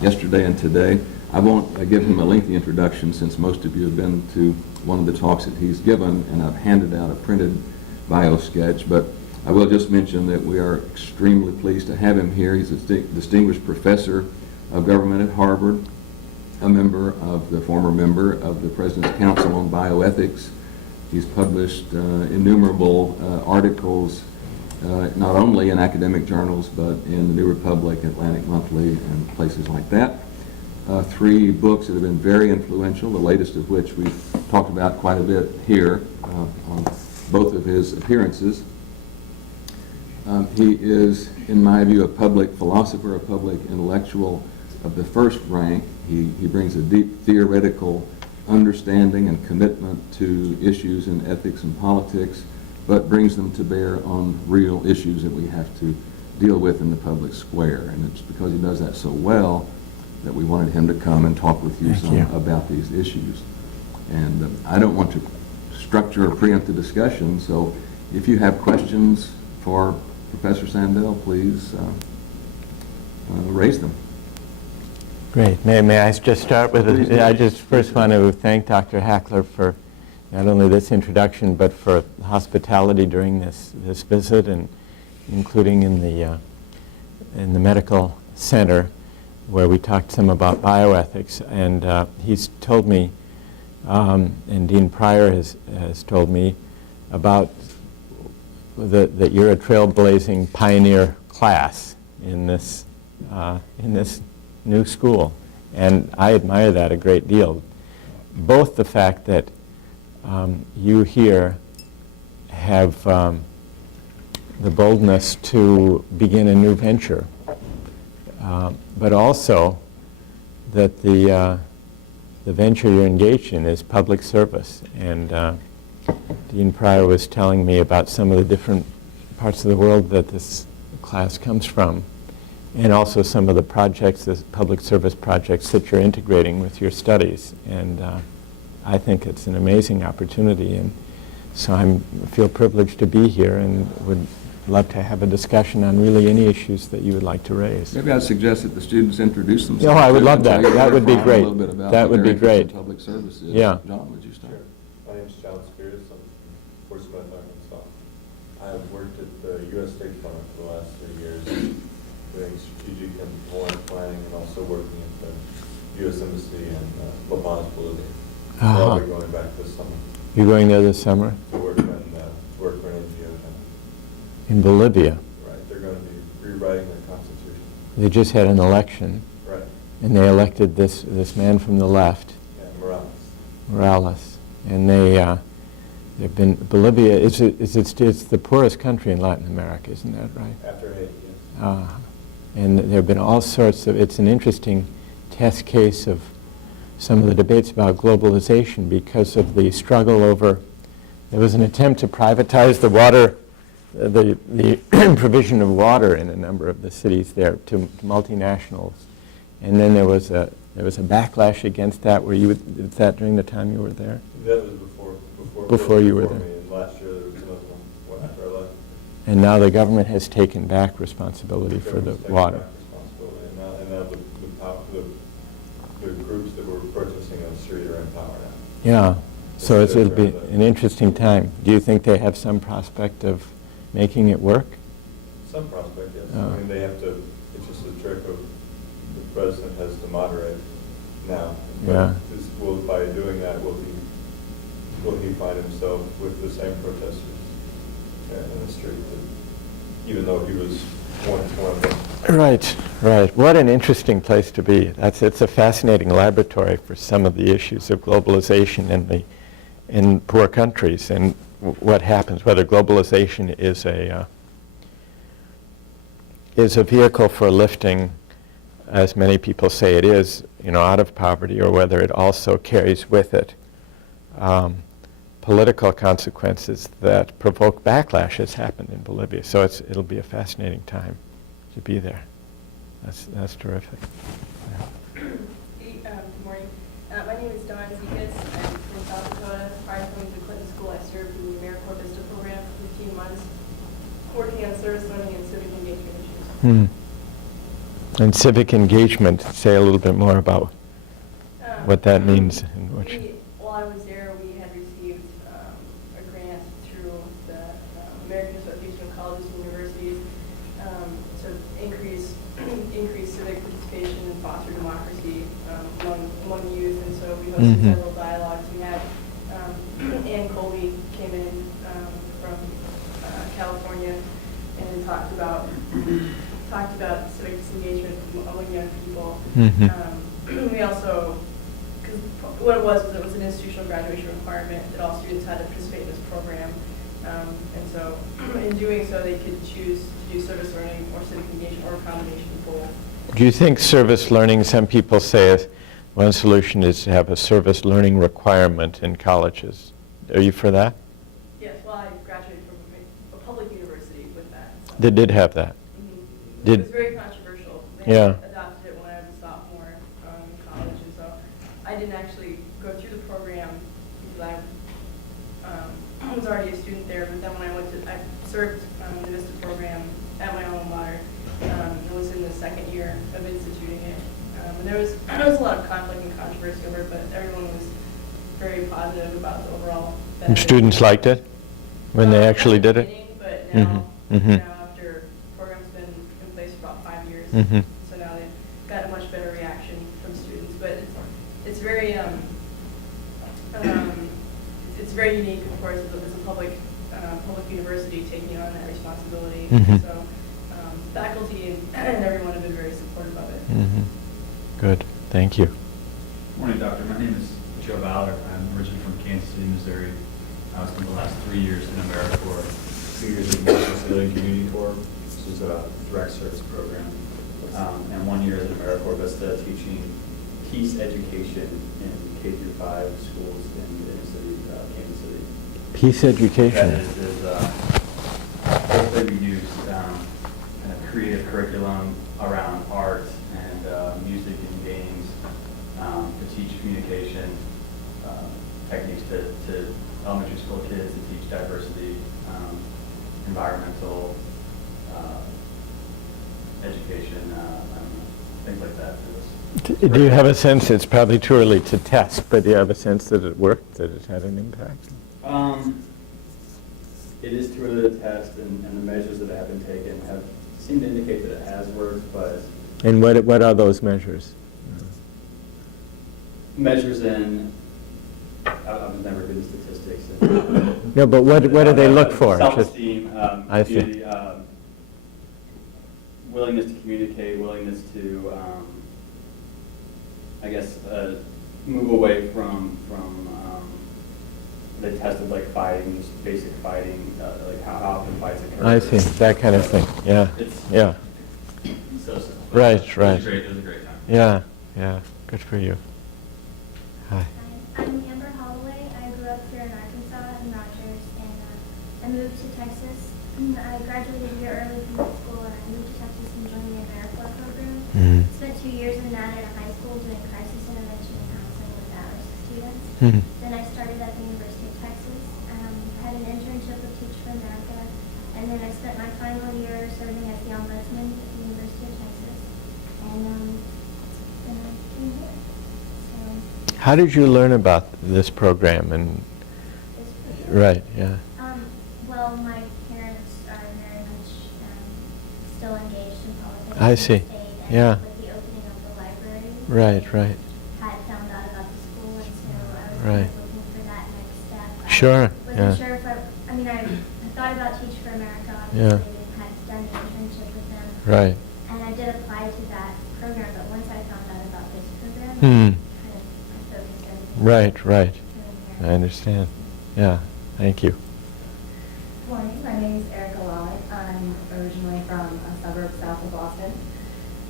yesterday and today. I won't give him a lengthy introduction since most of you have been to one of the talks that he's given, and I've handed out a printed bio sketch, but I will just mention that we are extremely pleased to have him here. He's a distinguished professor of government at Harvard, a former member of the President's Council on Bioethics. He's published innumerable articles, not only in academic journals, but in the New Republic, Atlantic Monthly, and places like that. 3 books that have been very influential, the latest of which we've talked about quite a bit here on both of his appearances. He is, in my view, a public philosopher, a public intellectual of the first rank. He brings a deep theoretical understanding and commitment to issues in ethics and politics, but brings them to bear on real issues that we have to deal with in the public square. And it's because he does that so well that we wanted him to come and talk with you about these issues. And I don't want to structure or preempt the discussion, so if you have questions for Professor Sandel, please raise them. Great. May I just start with I just first want to thank Dr. Hackler for not only this introduction, but for hospitality during this visit, and including in the medical center, where we talked some about bioethics. And he's told me, and Dean Pryor has told me about that you're a trailblazing pioneer class in this new school, and I admire that a great deal. Both the fact that you here have the boldness to begin a new venture, but also that the venture you're engaged in is public service. And Dean Pryor was telling me about some of the different parts of the world that this class comes from, and also some of the projects, the public service projects that you're integrating with your studies. And I think it's an amazing opportunity, and so I feel privileged to be here and would love to have a discussion on really any issues that you would like to raise. Maybe I'd suggest that the students introduce themselves. No, I would love that. That would be great. That would be great. Public services. Yeah. John, would you start? Sure. My name is John Spears. I'm from Fort Smith, Arkansas. I have worked at the U.S. State Department for the last 3 years, doing strategic and foreign planning, and also working at the U.S. Embassy in La Paz, Bolivia. So I'll be going back this summer. You're going there this summer? To work for an NGO down in Bolivia. Right. They're going to be rewriting their constitution. They just had an election. Right. And they elected this man from the left. Yeah, Morales. And they've been, Bolivia, it's the poorest country in Latin America, isn't that right? After Haiti, yes. And there have been all sorts of, it's an interesting test case of some of the debates about globalization because of the struggle over, there was an attempt to privatize the water, the provision of water in a number of the cities there to multinationals. And then there was a backlash against that. Was that during the time you were there? That was before you were there. Me. And last year there was another one after I left. And now the government has taken back responsibility for the water. And now the groups that were protesting on the street are in power now. Yeah, so it'll be an interesting time. Do you think they have some prospect of making it work? Some prospect, yes. I mean, they have to, it's just a trick of the president has to moderate now. Yeah. By doing that, will he find himself with the same protesters in the street, even though he was one of them? Right. What an interesting place to be. It's a fascinating laboratory for some of the issues of globalization in poor countries, and what happens, whether globalization is a vehicle for lifting, as many people say it is, out of poverty, or whether it also carries with it political consequences that provoke backlash, as happened in Bolivia. So it'll be a fascinating time to be there. That's terrific. Yeah. Hey, good morning. My name is Dawn Zekas. I'm from South Dakota. Prior to coming to Clinton School, I served in the AmeriCorps Vista program for 15 months, working on service learning and civic engagement issues. And civic engagement, say a little bit more about what that means. And what While I was there, we had received a grant through the American Association of Colleges and Universities to increase civic participation and foster democracy among youth. And so we hosted several dialogues. We had Ann Colby came in from California and talked about civic disengagement among young people. We also, because what it was an institutional graduation requirement that all students had to participate in this program. And so in doing so, they could choose to do service learning or civic engagement or a combination of both. Do you think service learning, some people say one solution is to have a service learning requirement in colleges. Are you for that? Yes, well, I graduated from a public university with that. So. They did have that. It was very controversial. They adopted it when I was a sophomore in college, and so I didn't actually go through the program because I was already a student there. But then when I served the VISTA program at my alma mater. It was in the second year of instituting it, and there was a lot of conflict and controversy over it, but everyone was very positive about the overall benefit. And students liked it when they actually did it? But now, after the program's been in place for about 5 years, so now they've got a much better reaction from students. But it's very it's very unique, of course, as a public university taking on that responsibility. So faculty and everyone have been very supportive of it. Good, thank you. Morning, doctor. My name is Joe Ballard. I'm originally from Kansas City, Missouri. I spent the last 3 years in AmeriCorps, 2 years in the National Civilian Community Corps, which is a direct service program, and 1 year as an AmeriCorps Vista teaching peace education in K through 5 schools in the city, Kansas City. Peace education. That is hopefully we use kind of creative curriculum around art and music and games to teach communication techniques to elementary school kids, to teach diversity, environmental education, things like that. Do you have a sense, it's probably too early to test, but do you have a sense that it worked, that it had an impact? It is too early to test, and the measures that have been taken seem to indicate that it has worked, but... And what are those measures? Measures in... I've never good at statistics. No, but what do they look for? Self-esteem, I see. Willingness to communicate, willingness to, I guess, move away from they tested like fighting, just basic fighting, like how often fights occur. I see, that kind of thing, yeah. Yeah. So simple. Right. It was a great time. Yeah, good for you. Hi. I'm Amber Holloway. I grew up here in Arkansas in Rogers, and I moved to Texas. I graduated a year early from high school, and I moved to Texas and joined the AmeriCorps program. Spent 2 years in that at a high school doing crisis intervention and counseling with at-risk students. Then I started at the University of Texas. Had an internship with Teach for America, and then I spent my final year serving as the ombudsman at the University of Texas. And then I came here. So. How did you learn about this program? And right, yeah. Well, my parents are very much still engaged in politics. I see. Yeah. With the opening of the library. Right. Had found out about the school, and so I was Right. looking for that next step. Sure, I wasn't yeah. sure if I thought about Teach for America, Yeah. obviously, and had done the internship with them. Right. And I did apply to that program, but once I found out about this program, I focused everything. Right. on I understand. Yeah, thank you. Good morning, my name is Erica Lawley. I'm originally from a suburb south of Boston.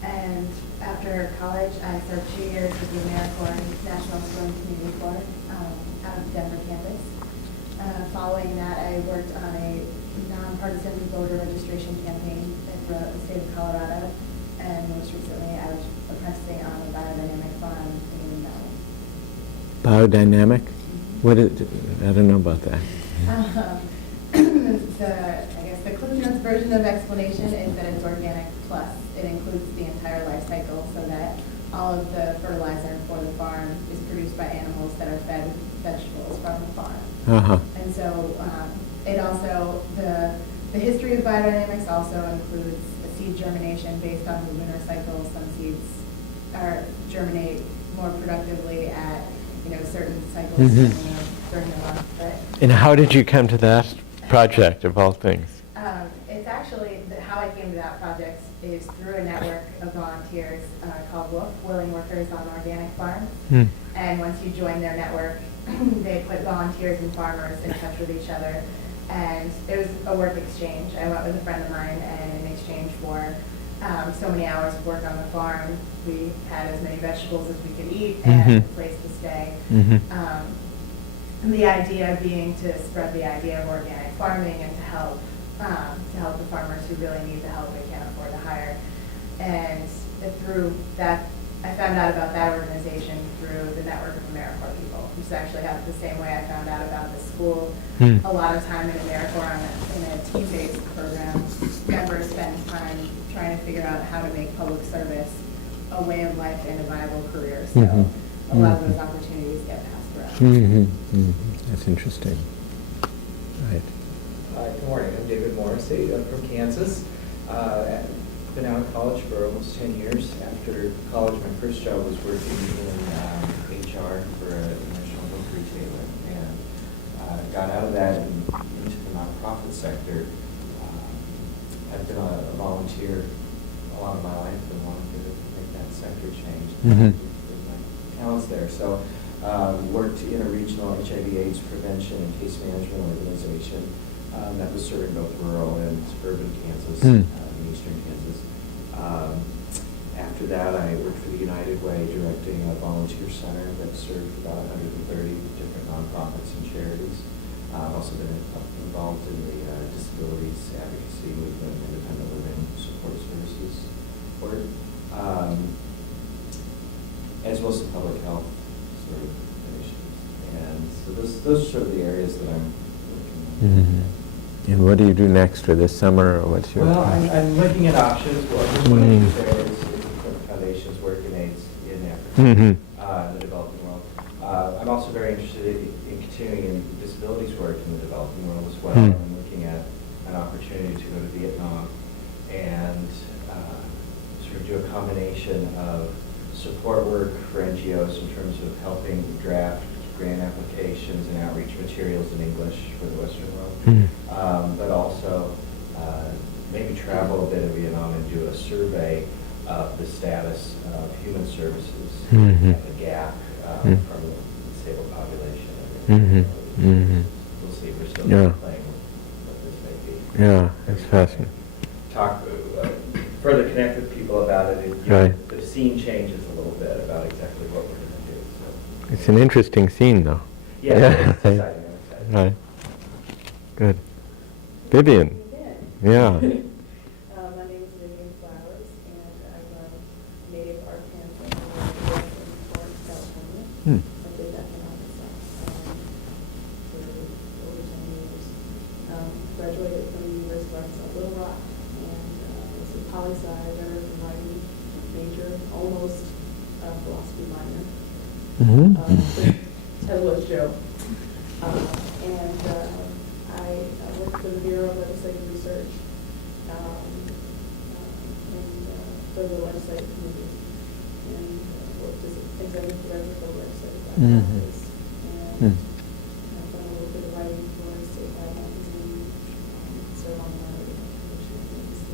And after college, I served 2 years with the AmeriCorps National Civilian Community Corps out of the Denver campus. Following that, I worked on a nonpartisan voter registration campaign throughout the state of Colorado. And most recently, I was apprenticing on a biodynamic farm in Valley. Biodynamic? What is, I don't know about that. I guess the Cliff Notes version of explanation is that it's organic plus it includes the entire life cycle so that all of the fertilizer for the farm is produced by animals that are fed with vegetables from the farm. Uh-huh. And so it also, the history of biodynamics also includes a seed germination based on the lunar cycle. Some seeds germinate more productively at certain cycles during the month. But And how did you come to that project, of all things? it's actually, how I came to that project is through a network of volunteers called WOOF, Willing Workers on Organic Farms. And once you join their network, they put volunteers and farmers in touch with each other. And it was a work exchange. I went with a friend of mine, and in exchange for so many hours of work on the farm, we had as many vegetables as we could eat and a place to stay. And the idea being to spread the idea of organic farming and to help the farmers who really need the help they can't afford to hire. And through that, I found out about that organization through the Network of AmeriCorps people, which is actually how the same way I found out about the school. A lot of time in AmeriCorps in a team-based program, members spend time trying to figure out how to make public service a way of life and a viable career. So a lot of those opportunities get passed around. That's interesting. Right. Good morning. I'm David Morrissey. I'm from Kansas. Been out of college for almost 10 years. After college, my first job was working in HR for a national book retailer, and got out of that and into the nonprofit sector. I've been a volunteer a lot of my life and wanted to make that sector change. With my talents there. So worked in a regional HIV/AIDS prevention and case management organization that was serving both rural and suburban Kansas, and eastern Kansas. After that, I worked for the United Way, directing a volunteer center that served about 130 different nonprofits and charities. I've also been involved in the disabilities advocacy movement, independent living support services work, as well as some public health sort of initiatives. And so those are sort of the areas that I'm looking at. And what do you do next for this summer, or what's your Well, plan? I'm looking at options. Well, just one of these areas is the foundation's work in AIDS in Africa, in the developing world. I'm also very interested in continuing in disabilities work in the developing world as well. I'm looking at an opportunity to go to Vietnam and sort of do a combination of support work for NGOs in terms of helping draft grant applications and outreach materials in English for the Western world, but also maybe travel a bit in Vietnam and do a survey of the status of human services and the gap from the disabled population. We'll see. We're still playing with what this may be. Yeah, that's fascinating. Talk further connect with people about it. And, Right. The scene changes a little bit about exactly what we're going to do. So. It's an interesting scene, though. Yeah, it's exciting. I'm excited. Right. Good. Vivian. Yeah. My name is Vivian Flowers, and I'm a native art dancer in Florence, California. I did that in Arkansas for over 10 years. Graduated from the University of Arkansas Little Rock, and was a poli-sci learner and writing major, almost a philosophy minor. That was Joe. And I worked for the Bureau of Legislative Research and for the legislative committee, and worked as executive director for legislative office. And I've done a little bit of writing for State Life Magazine, served on the minority commission.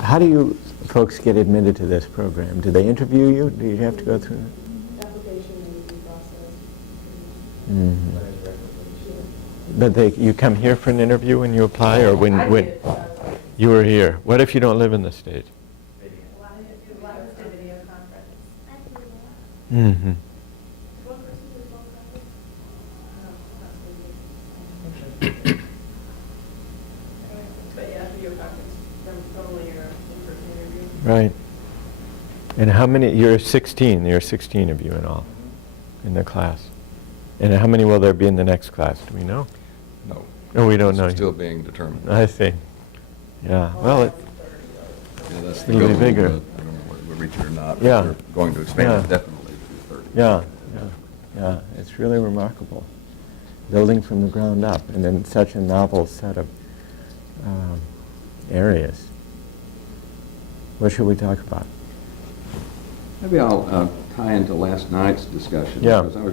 How do you folks get admitted to this program? Do they interview you? Do you have to go through? Application and review process. But you come here for an interview when you apply, or when I did. you were here? What if you don't live in the state? A lot of us do video conference. Mm-hmm. One person did both copies? But yeah, video conference from totally your in-person interview. Right. And how many? You're 16. There are 16 of you in all, in the class. And how many will there be in the next class? Do we know? No. Oh, we don't know. It's still being determined. I see. Yeah. Well, Yeah, that's the It'll be goal, bigger. but I don't know whether we'll reach it or not. but Yeah. We're going to expand Yeah. it definitely to 30. yeah, yeah. It's really remarkable. Building from the ground up, and in such a novel set of areas. What should we talk about? Maybe I'll tie into last night's discussion. Yeah. Because I was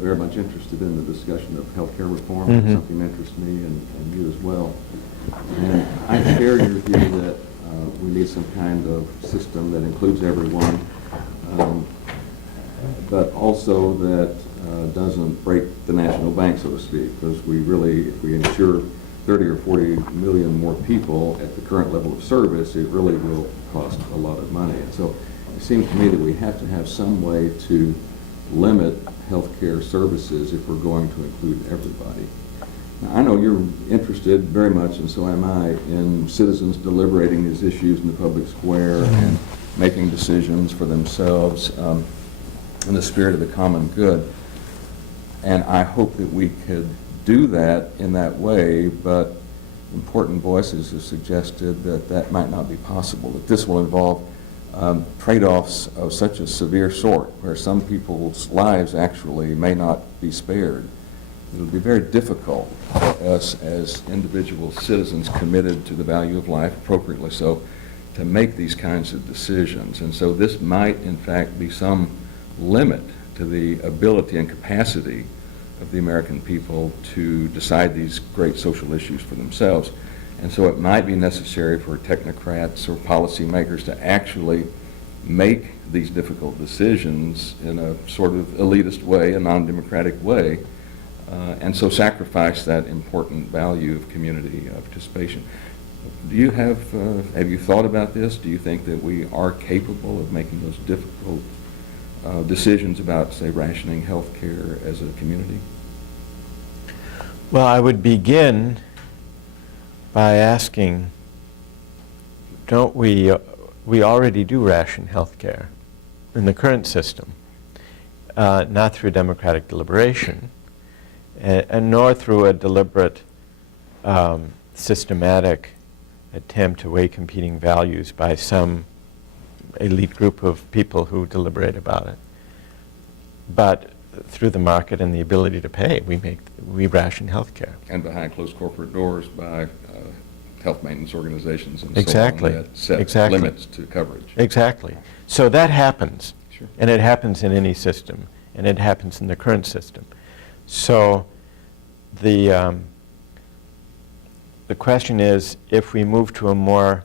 very much interested in the discussion of healthcare reform. Mhm. Something that interests me and you as well. And I share your view that we need some kind of system that includes everyone, but also that doesn't break the national bank, so to speak, because we really, if we insure 30 or 40 million more people at the current level of service, it really will cost a lot of money. And so it seems to me that we have to have some way to limit healthcare services if we're going to include everybody. Now, I know you're interested very much, and so am I, in citizens deliberating these issues in the public square and making decisions for themselves in the spirit of the common good. And I hope that we could do that in that way, but important voices have suggested that that might not be possible, that this will involve trade-offs of such a severe sort, where some people's lives actually may not be spared. It would be very difficult for us as individual citizens committed to the value of life, appropriately so, to make these kinds of decisions. And so this might, in fact, be some limit to the ability and capacity of the American people to decide these great social issues for themselves. And so it might be necessary for technocrats or policymakers to actually make these difficult decisions in a sort of elitist way, a non-democratic way, and so sacrifice that important value of community participation. Do you have you thought about this? Do you think that we are capable of making those difficult decisions about, say, rationing health care as a community? Well, I would begin by asking, don't we already do ration health care in the current system, not through democratic deliberation, and nor through a deliberate, systematic attempt to weigh competing values by some elite group of people who deliberate about it. But through the market and the ability to pay, we ration health care. And behind closed corporate doors by health maintenance organizations and Exactly. so on that set Exactly. limits to coverage. Exactly. So that happens. Sure. And it happens in any system, and it happens in the current system. So the question is, if we move to a more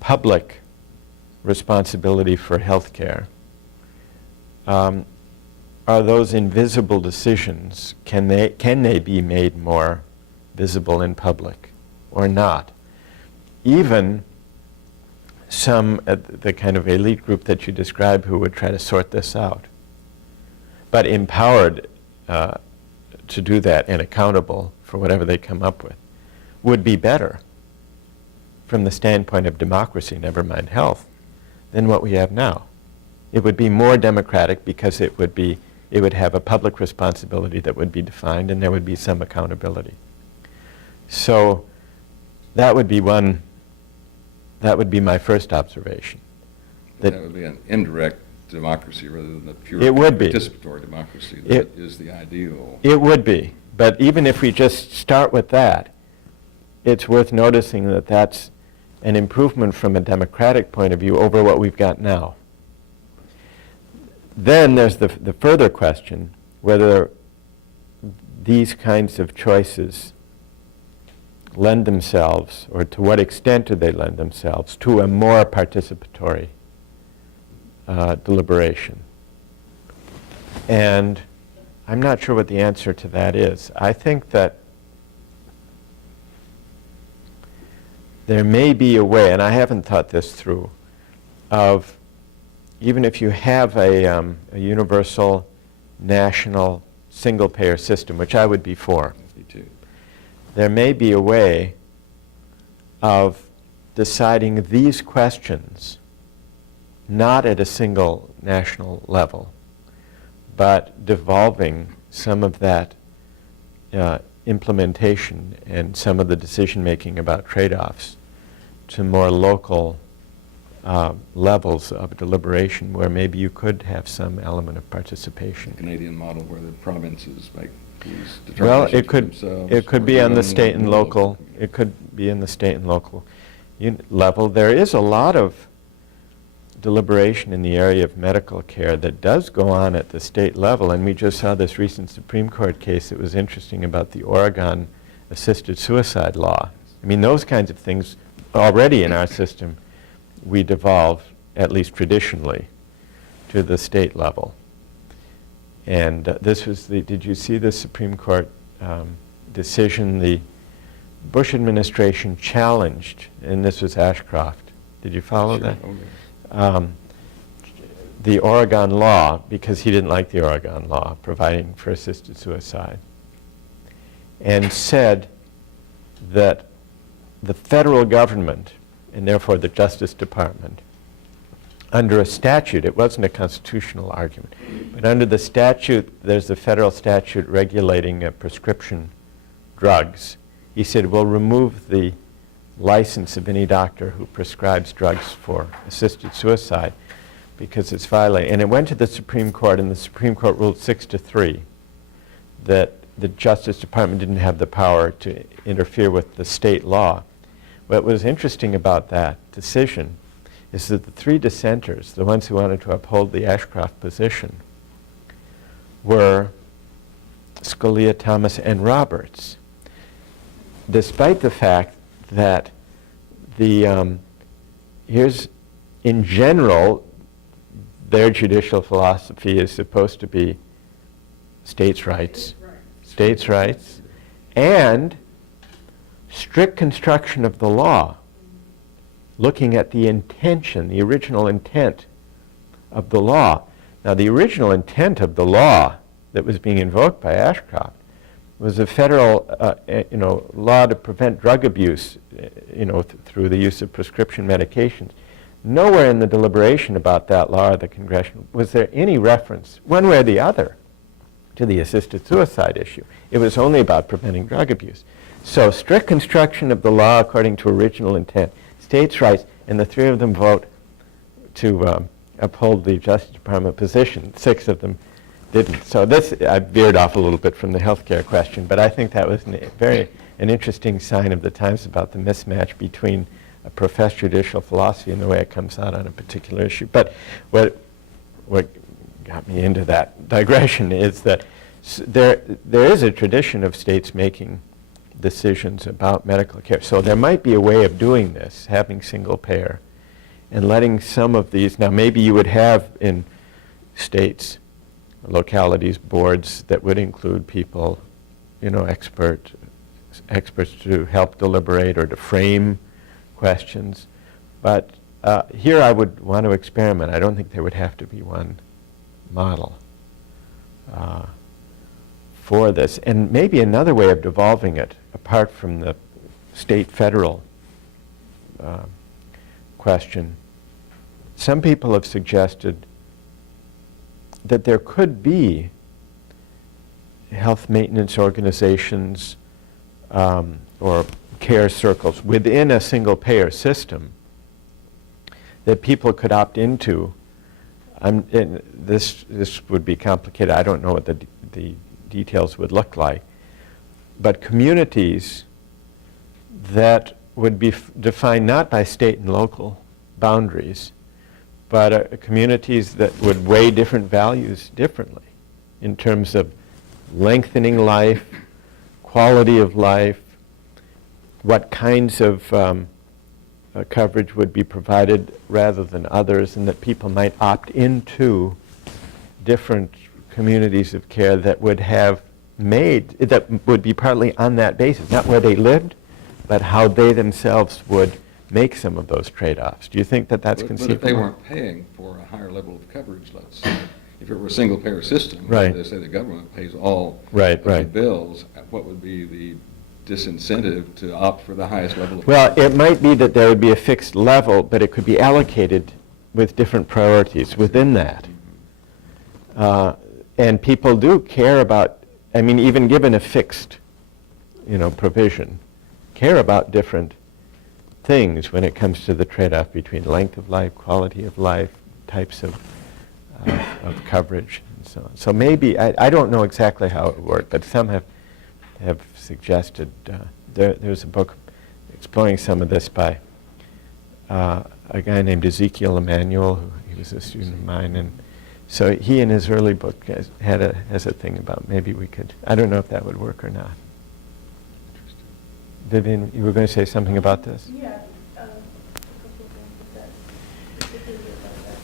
public responsibility for health care, are those invisible decisions, can they be made more visible in public or not? Even some, the kind of elite group that you describe who would try to sort this out, but empowered to do that and accountable for whatever they come up with, would be better from the standpoint of democracy, never mind health, than what we have now. It would be more democratic because it would have a public responsibility that would be defined, and there would be some accountability. So that would be my first observation. That would be an indirect democracy rather than a pure It would be. participatory democracy. That is the ideal. It would be. But even if we just start with that, it's worth noticing that that's an improvement from a democratic point of view over what we've got now. Then there's the further question, whether these kinds of choices lend themselves, or to what extent do they lend themselves, to a more participatory deliberation. And I'm not sure what the answer to that is. I think that there may be a way, and I haven't thought this through, of even if you have a universal, national, single-payer system, which I would be for, Me too. there may be a way of deciding these questions not at a single national level, but devolving some of that implementation and some of the decision-making about trade-offs to more local levels of deliberation where maybe you could have some element of participation. Canadian model where the provinces make these Well, determinations it for could themselves. it could or be on the even state and local. It could be in the state and local level. There is a lot of deliberation in the area of medical care that does go on at the state level, and we just saw this recent Supreme Court case that was interesting about the Oregon assisted suicide law. I mean, those kinds of things already in our system we devolve, at least traditionally, to the state level. And this was did you see the Supreme Court decision? The Bush administration challenged, and this was Ashcroft. Did you follow Sure. that? Okay. The Oregon law, because he didn't like the Oregon law providing for assisted suicide, and said that the federal government, and therefore the Justice Department, under a statute, it wasn't a constitutional argument, but under the statute, there's a federal statute regulating prescription drugs. He said, we'll remove the license of any doctor who prescribes drugs for assisted suicide because it's violating. And it went to the Supreme Court, and the Supreme Court ruled 6-3 that the Justice Department didn't have the power to interfere with the state law. What was interesting about that decision is that the three dissenters, the ones who wanted to uphold the Ashcroft position, were Scalia, Thomas, and Roberts, despite the fact that here's, in general, their judicial philosophy is supposed to be states' rights, and strict construction of the law, looking at the intention, the original intent of the law. Now, the original intent of the law that was being invoked by Ashcroft was a federal, law to prevent drug abuse, through the use of prescription medications. Nowhere in the deliberation about that law or the congressional was there any reference, one way or the other, to the assisted suicide issue. It was only about preventing drug abuse. So strict construction of the law according to original intent, states' rights, and the three of them vote to uphold the Justice Department position. 6 of them didn't. So this, I veered off a little bit from the healthcare question, but I think that was an interesting sign of the times about the mismatch between a professed judicial philosophy and the way it comes out on a particular issue. But what got me into that digression is that there is a tradition of states making decisions about medical care. So there might be a way of doing this, having single payer, and letting some of these, now maybe you would have in states, localities, boards that would include people, experts to help deliberate or to frame questions. But here I would want to experiment. I don't think there would have to be one model for this. And maybe another way of devolving it, apart from the state-federal question, some people have suggested that there could be health maintenance organizations or care circles within a single-payer system that people could opt into. This would be complicated. I don't know what the details would look like. But communities that would be defined not by state and local boundaries, but communities that would weigh different values differently in terms of lengthening life, quality of life, what kinds of coverage would be provided rather than others, and that people might opt into different communities of care that would be partly on that basis, not where they lived, but how they themselves would make some of those trade-offs. Do you think that that's conceivable? But if they weren't paying for a higher level of coverage, let's say, if it were a single-payer system, right. They say the government pays all right, of right. the bills, what would be the disincentive to opt for the highest level of Well, coverage? it might be that there would be a fixed level, but it could be allocated with different priorities within that. And people do care about, even given a fixed provision care about different things when it comes to the trade-off between length of life, quality of life, types of coverage, and so on. So maybe, I don't know exactly how it would work, but some have suggested, there's a book exploring some of this by a guy named Ezekiel Emanuel, he was a student of mine, and so he in his early book has a thing about maybe we could, I don't know if that would work or not. Vivian, you were going to say something about this? Yeah, a couple of things with that, specifically about that.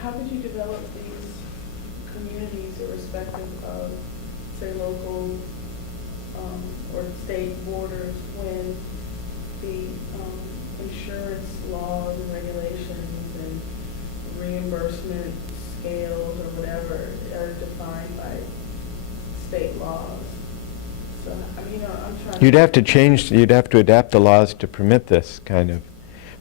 How did you develop these communities irrespective of, say, local or state borders when the insurance laws and regulations and reimbursement scales or whatever are defined by state laws? So, I mean, I'm trying You'd have to adapt the laws to permit this kind of.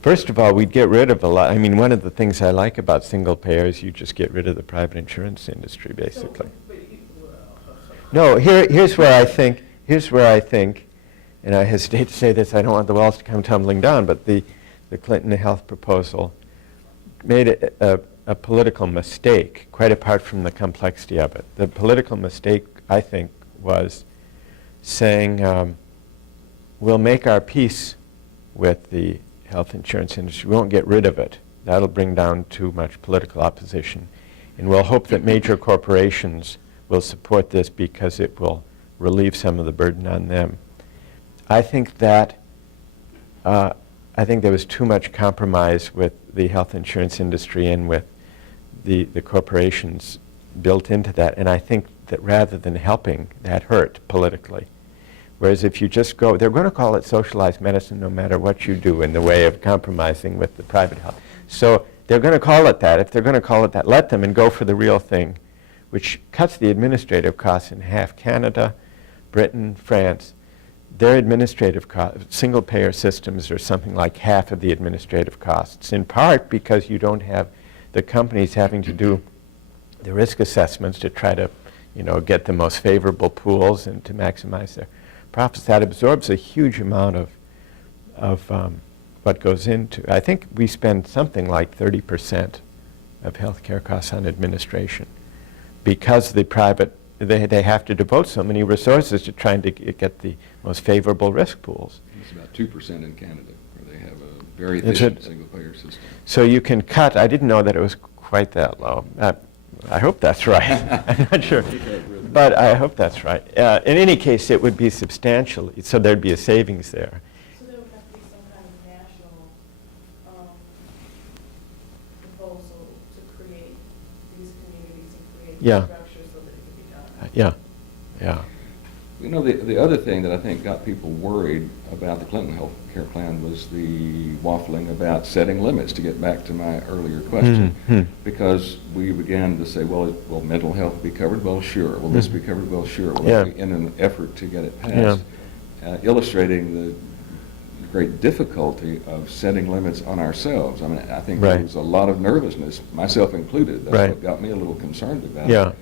First of all, we'd get rid of a lot. I mean, one of the things I like about single payer is you just get rid of the private insurance industry, basically. No, here's where I think, and I hesitate to say this, I don't want the walls to come tumbling down, but the Clinton health proposal made it a political mistake, quite apart from the complexity of it. The political mistake, I think, was saying, we'll make our peace with the health insurance industry. We won't get rid of it. That'll bring down too much political opposition. And we'll hope that major corporations will support this because it will relieve some of the burden on them. I think there was too much compromise with the health insurance industry and with the corporations built into that. And I think that rather than helping, that hurt politically. Whereas if you just go, they're going to call it socialized medicine no matter what you do in the way of compromising with the private health. So they're going to call it that. If they're going to call it that, let them and go for the real thing, which cuts the administrative costs in half. Canada, Britain, France, their administrative costs, single-payer systems are something like half of the administrative costs, in part because you don't have the companies having to do the risk assessments to try to, get the most favorable pools and to maximize their profits. That absorbs a huge amount of what goes into. I think we spend something like 30% of healthcare costs on administration because the private, they have to devote so many resources to trying to get the most favorable risk pools. It's about 2% in Canada, where they have a very efficient single-payer system. So you can cut, I didn't know that it was quite that low. I hope that's right. I'm not sure. But I hope that's right. In any case, it would be substantial, so there'd be a savings there. So there would have to be some kind of national proposal to create these communities and create Yeah. structures so that it can be done. Yeah. The other thing that I think got people worried about the Clinton health care plan was the waffling about setting limits, to get back to my earlier question. Because we began to say, will mental health be covered? Well, sure. Will this be covered? Well, sure. In an effort to get it passed, illustrating the great difficulty of setting limits on ourselves. I mean, I think there was a lot of nervousness, myself included. That's what got me a little concerned about it.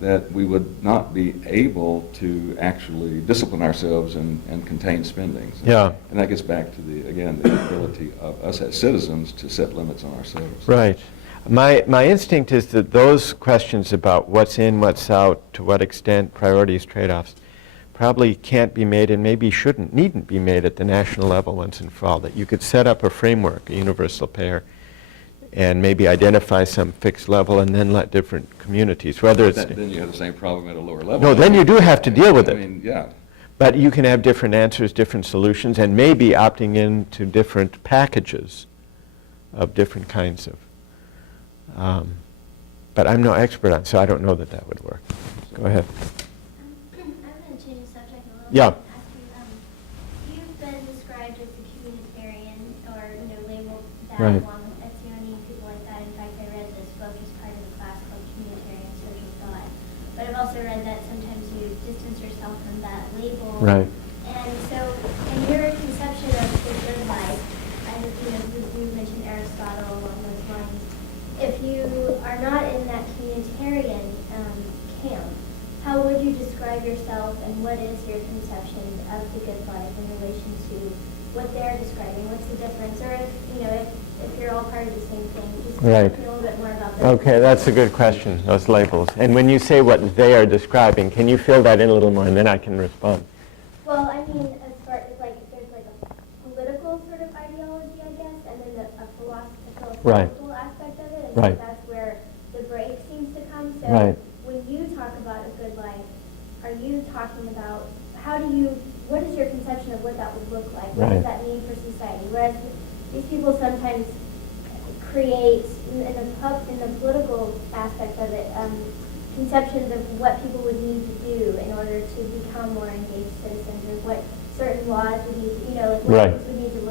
That we would not be able to actually discipline ourselves and contain spending. And that gets back to the ability of us as citizens to set limits on ourselves. Right. My instinct is that those questions about what's in, what's out, to what extent, priorities, trade-offs, probably can't be made and maybe needn't be made at the national level once and for all. That you could set up a framework, a universal payer, and maybe identify some fixed level and then let different communities, whether it's... Then you have the same problem at a lower level. No, then you do have to deal with it. I mean, yeah. But you can have different answers, different solutions, and maybe opting into different packages of different kinds of... but I'm no expert on, so I don't know that would work. Go ahead. I'm going to change the subject a little Yeah. bit. Ask you, you've been described as a communitarian or labeled that Right. along with Etzioni, people like that. In fact, I read this book as part of a class called Communitarian Social Thought. But I've also read that sometimes you distance yourself from that label. Right. And so, in your conception of the good life, and you mentioned Aristotle along those lines, if you are not in that communitarian camp, how would you describe yourself, and what what is your conception of the good life in relation to what they're describing? What's the difference? Or if you're all part of the same thing, just Right. a little bit more about that. Okay, that's a good question, those labels. And when you say what they are describing, can you fill that in a little more, and then I can respond? Well, I mean, as far as like, there's like a political sort of ideology, I guess, and then a philosophical aspect of it, and Right. so that's where the break seems to come. So Right. when you talk about a good life, are you talking about what is your conception of what that would look like? What Right. does that mean for society? Whereas these people sometimes create, in the political aspect of it, conceptions of what people would need to do in order to become more engaged citizens, or what certain laws would need, like what Right. things would need to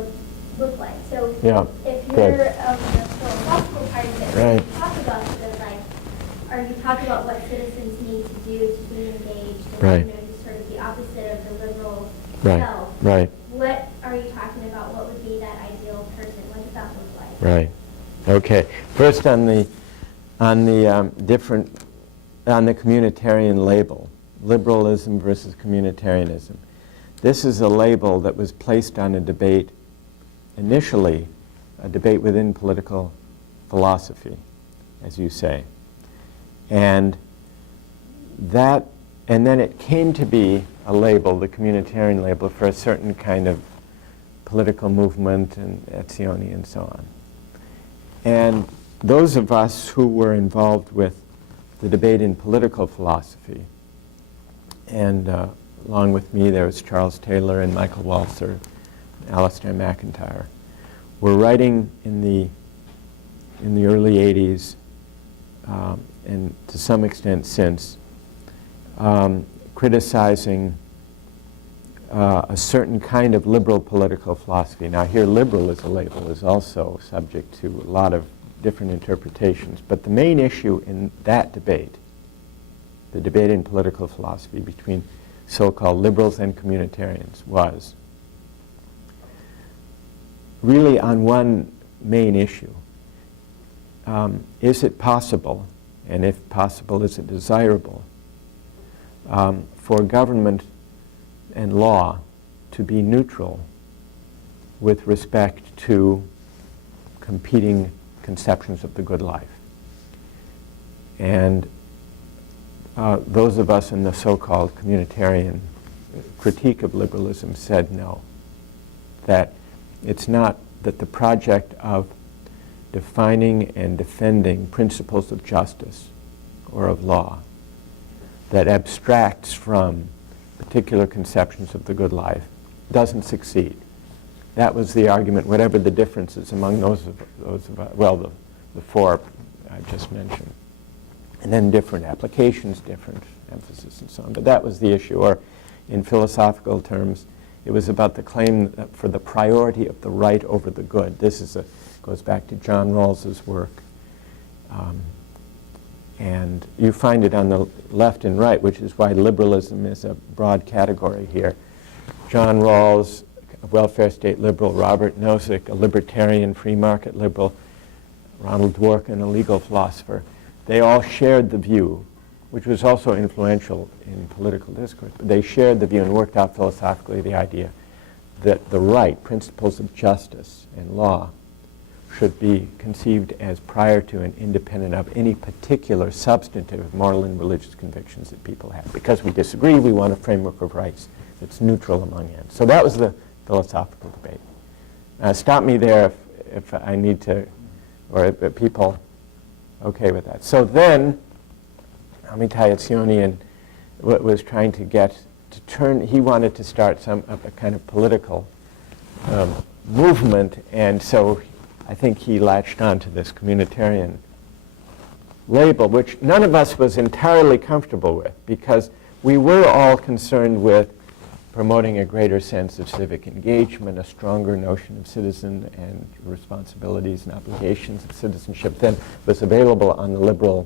look like. So Yeah, if good. you're the philosophical part of it, when Right. you talk about the good life, are you talking about what citizens need to do to be engaged, and Right. just sort of the opposite of the liberal Right, self? right, What are you talking about? What would be that ideal person? What does that look like? right. Okay. First on the communitarian label, liberalism versus communitarianism. This is a label that was placed on a debate, initially a debate within political philosophy, as you say. And then it came to be a label, the communitarian label, for a certain kind of political movement and Etzioni and so on. And those of us who were involved with the debate in political philosophy, and along with me there was Charles Taylor and Michael Walzer, Alistair McIntyre, were writing in the early 80s, and to some extent since, criticizing a certain kind of liberal political philosophy. Now here, liberal as a label is also subject to a lot of different interpretations, but the main issue in that debate, the debate in political philosophy between so-called liberals and communitarians, was really on one main issue. Is it possible, and if possible, is it desirable, for government and law to be neutral with respect to competing conceptions of the good life? And those of us in the so-called communitarian critique of liberalism said no, that it's not that the project of defining and defending principles of justice or of law that abstracts from particular conceptions of the good life doesn't succeed. That was the argument, whatever the differences among those of the four I just mentioned. And then different applications, different emphasis and so on. But that was the issue. Or in philosophical terms, it was about the claim for the priority of the right over the good. This goes back to John Rawls's work. And you find it on the left and right, which is why liberalism is a broad category here. John Rawls, a welfare state liberal, Robert Nozick, a libertarian free market liberal, Ronald Dworkin, a legal philosopher. They all shared the view, which was also influential in political discourse, but they shared the view and worked out philosophically the idea that the right, principles of justice and law, should be conceived as prior to and independent of any particular substantive moral and religious convictions that people have. Because we disagree, we want a framework of rights that's neutral among ends. So that was the philosophical debate. Stop me there if I need to, or if people okay with that. So then, Amitai Etzioni was trying to get to turn, he wanted to start a kind of political movement, and so I think he latched on to this communitarian label, which none of us was entirely comfortable with, because we were all concerned with promoting a greater sense of civic engagement, a stronger notion of citizen and responsibilities and obligations of citizenship than was available on the liberal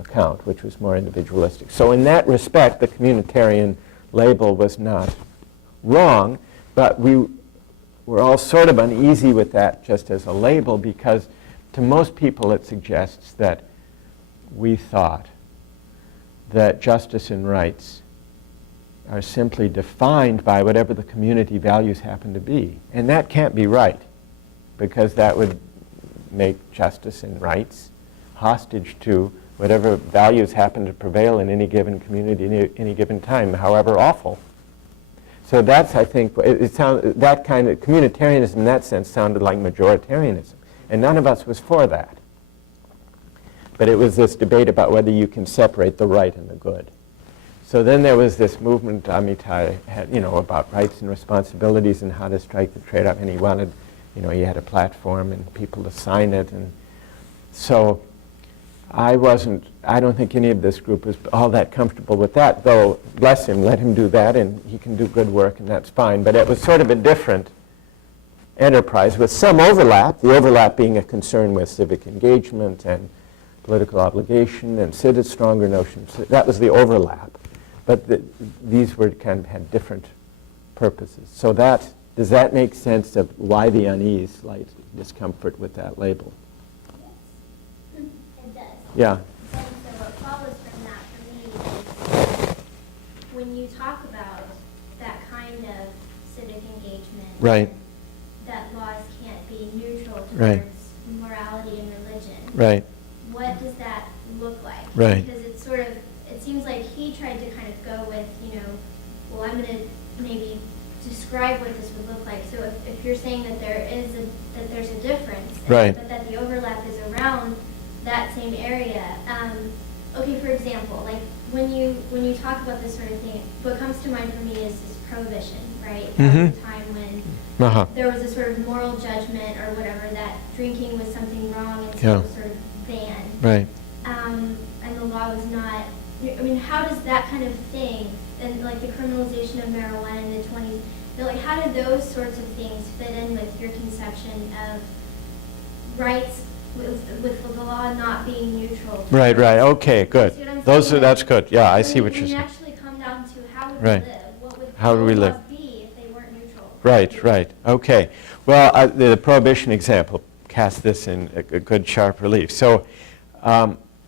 account, which was more individualistic. So in that respect, the communitarian label was not wrong, but we were all sort of uneasy with that just as a label, because to most people it suggests that we thought that justice and rights are simply defined by whatever the community values happen to be. And that can't be right, because that would make justice and rights hostage to whatever values happen to prevail in any given community at any given time, however awful. So that's, I think, that kind of communitarianism in that sense sounded like majoritarianism. And none of us was for that. But it was this debate about whether you can separate the right and the good. So then there was this movement Amitai had, about rights and responsibilities and how to strike the trade-off. And he wanted, he had a platform and people to sign it. And so I don't think any of this group was all that comfortable with that, though, bless him, let him do that, and he can do good work, and that's fine. But it was sort of a different enterprise with some overlap, the overlap being a concern with civic engagement and political obligation and stronger notions. That was the overlap. But these were kind of had different purposes. So does that make sense of why the unease, slight discomfort with that label? Yes, it does. Yeah. And so what follows from that for me is when you talk about that kind of civic engagement, Right. that laws can't be neutral towards Right. morality and religion. Right. What does that look like? Right. Because it's sort of, it seems like he tried to kind of go with, well, I'm going to maybe describe what this would look like. So if you're saying that there's a difference, Right. but that the overlap is around that same area. Okay, for example, like when you talk about this sort of thing, what comes to mind for me is prohibition, right? That was a time when there was a sort of moral judgment or whatever, that drinking was something wrong and so it was sort of banned. Right. And the law was not, how does that kind of thing, and like the criminalization of marijuana in the 20s, like how do those sorts of things fit in with your conception of rights with the law not being neutral? Right, okay, good. See what I'm saying? That's good. Yeah, I see what you're When you saying. actually come down to how would Right. we live, what would How do we live? laws be if they weren't neutral? Right, okay. Well, the prohibition example casts this in a good sharp relief. So,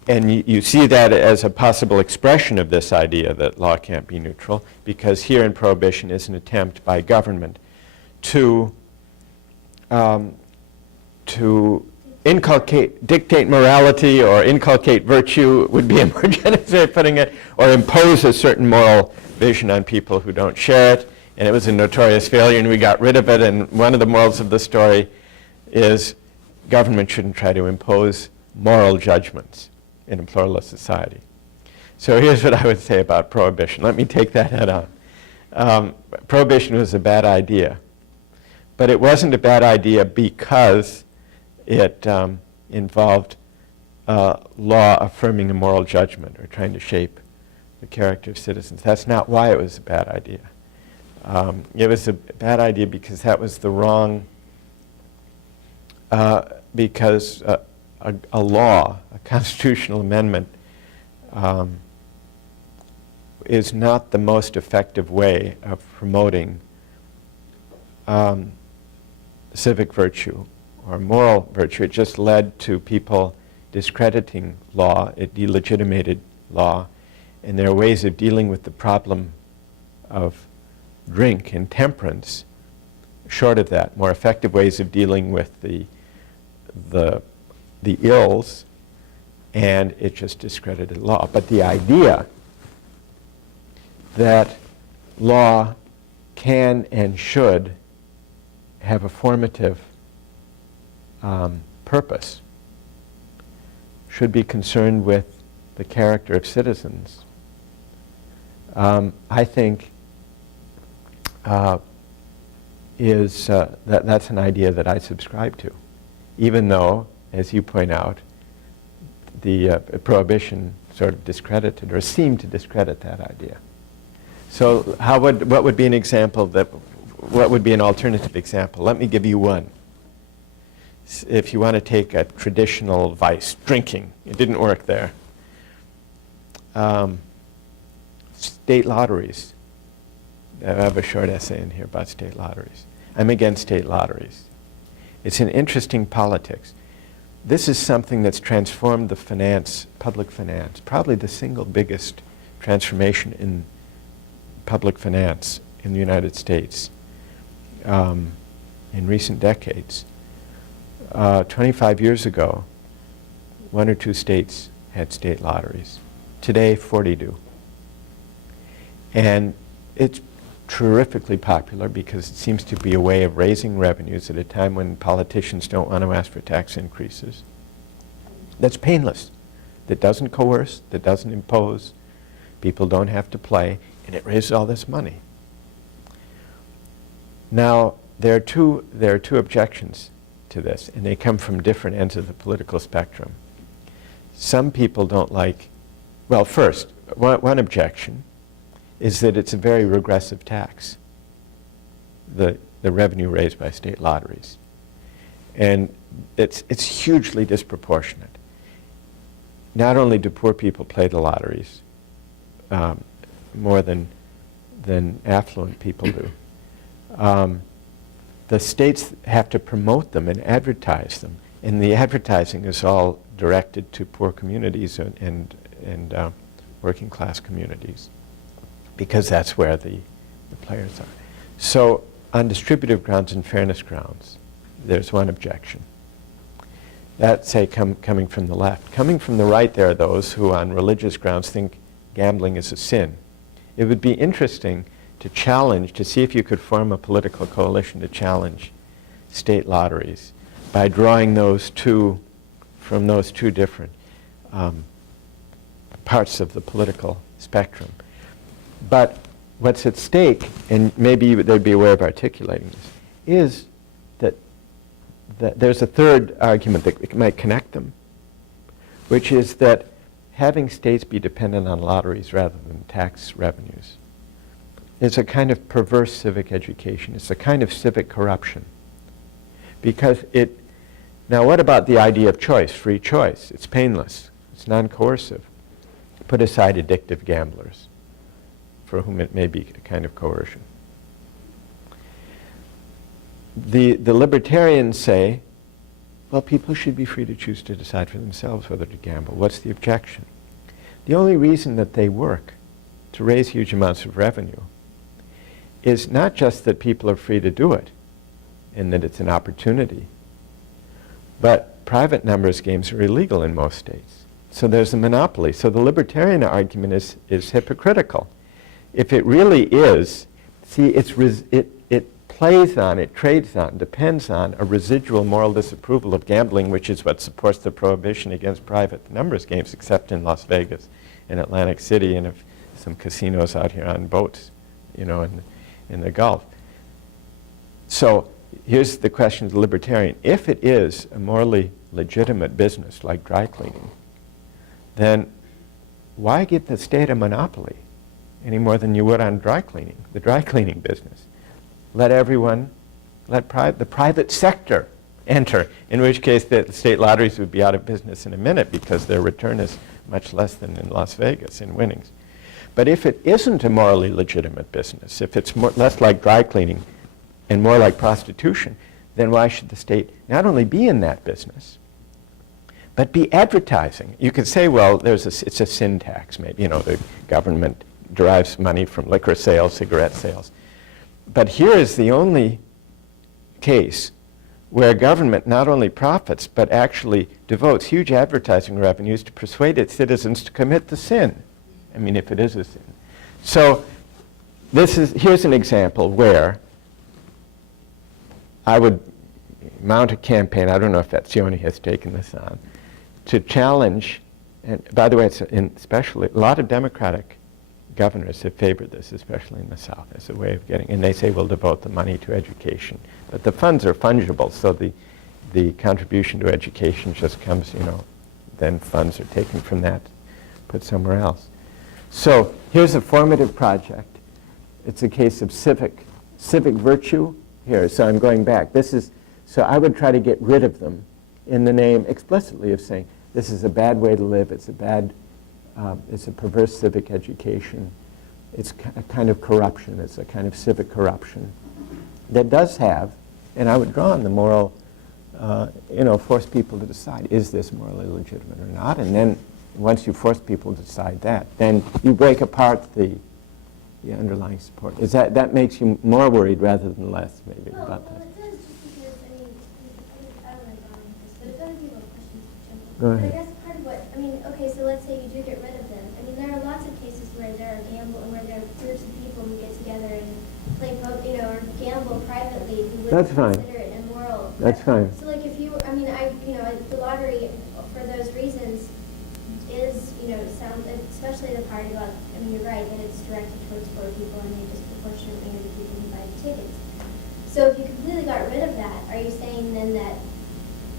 and you see that as a possible expression of this idea that law can't be neutral, because here in prohibition is an attempt by government to dictate morality or inculcate virtue would be a more generous way of putting it, or impose a certain moral vision on people who don't share it. And it was a notorious failure, and we got rid of it. And one of the morals of the story is government shouldn't try to impose moral judgments in a pluralist society. So here's what I would say about prohibition. Let me take that head on. Prohibition was a bad idea. But it wasn't a bad idea because it involved law affirming a moral judgment or trying to shape the character of citizens. That's not why it was a bad idea. It was a bad idea because that was the wrong, because a law, a constitutional amendment, is not the most effective way of promoting civic virtue or moral virtue. It just led to people discrediting law. It delegitimated law. And there are ways of dealing with the problem of drink and temperance short of that, more effective ways of dealing with the ills, and it just discredited law. But the idea that law can and should have a formative purpose, should be concerned with the character of citizens, I think that's an idea that I subscribe to, even though, as you point out, the prohibition sort of discredited or seemed to discredit that idea. So what would be an example what would be an alternative example? Let me give you one. If you want to take a traditional vice, drinking, it didn't work there. State lotteries. I have a short essay in here about state lotteries. I'm against state lotteries. It's an interesting politics. This is something that's transformed the public finance, probably the single biggest transformation in public finance in the United States in recent decades. 25 years ago, 1 or 2 states had state lotteries. Today, 40 do. And it's terrifically popular because it seems to be a way of raising revenues at a time when politicians don't want to ask for tax increases. That's painless. That doesn't coerce, that doesn't impose. People don't have to play, and it raises all this money. Now, there are two objections to this, and they come from different ends of the political spectrum. Some people don't like, well, first, one objection is that it's a very regressive tax, the revenue raised by state lotteries. And it's hugely disproportionate. Not only do poor people play the lotteries more than affluent people do, the states have to promote them and advertise them. And the advertising is all directed to poor communities and working class communities, because that's where the players are. So on distributive grounds and fairness grounds, there's one objection. That's, say, coming from the left. Coming from the right, there are those who on religious grounds think gambling is a sin. It would be interesting to challenge, to see if you could form a political coalition to challenge state lotteries by drawing from those two different parts of the political spectrum. But what's at stake, and maybe they'd be aware of articulating this, is that there's a third argument that might connect them, which is that having states be dependent on lotteries rather than tax revenues is a kind of perverse civic education. It's a kind of civic corruption. Because now what about the idea of choice, free choice? It's painless, it's non-coercive. Put aside addictive gamblers, for whom it may be a kind of coercion. The libertarians say, well, people should be free to choose to decide for themselves whether to gamble. What's the objection? The only reason that they work to raise huge amounts of revenue is not just that people are free to do it and that it's an opportunity, but private numbers games are illegal in most states. So there's a monopoly. So the libertarian argument is hypocritical. If it really is, see, it plays on, it trades on, depends on a residual moral disapproval of gambling, which is what supports the prohibition against private numbers games, except in Las Vegas and Atlantic City and some casinos out here on boats, in the Gulf. So here's the question to the libertarian. If it is a morally legitimate business like dry cleaning, then why give the state a monopoly any more than you would on dry cleaning, the dry cleaning business? Let the private sector enter, in which case the state lotteries would be out of business in a minute because their return is much less than in Las Vegas in winnings. But if it isn't a morally legitimate business, if it's less like dry cleaning and more like prostitution, then why should the state not only be in that business, but be advertising? You could say, well, it's a sin tax, maybe. The government derives money from liquor sales, cigarette sales. But here is the only case where government not only profits, but actually devotes huge advertising revenues to persuade its citizens to commit the sin. I mean, if it is a sin. So here's an example where I would mount a campaign, I don't know if Etzioni has taken this on, to challenge, and by the way, especially a lot of Democratic governors have favored this, especially in the South, as a way of getting, and they say we'll devote the money to education. But the funds are fungible, so the contribution to education just comes, then funds are taken from that, put somewhere else. So here's a formative project. It's a case of civic virtue here. So I'm going back. So I would try to get rid of them in the name explicitly of saying this is a bad way to live. It's a perverse civic education. It's a kind of corruption. It's a kind of civic corruption that does have, and I would draw on the moral, force people to decide, is this morally legitimate or not? And then once you force people to decide that, then you break apart the the underlying support. Is that makes you more worried rather than less, maybe, about Well, this? it does just because, I mean, I don't know about this, but if other people have questions, jump in. Go But ahead. I guess part of what, I mean, okay, so let's say you do get rid of them. I mean, there are lots of cases where there are where there are groups of people who get together and play poker, or gamble privately who That's wouldn't fine. consider it immoral. That's fine. So like if you, I mean, the lottery for those reasons is, especially the part about, I mean, you're right, that it's directed towards poor people and they disproportionately are the people who buy the tickets. So if you completely got rid of that, are you saying then that,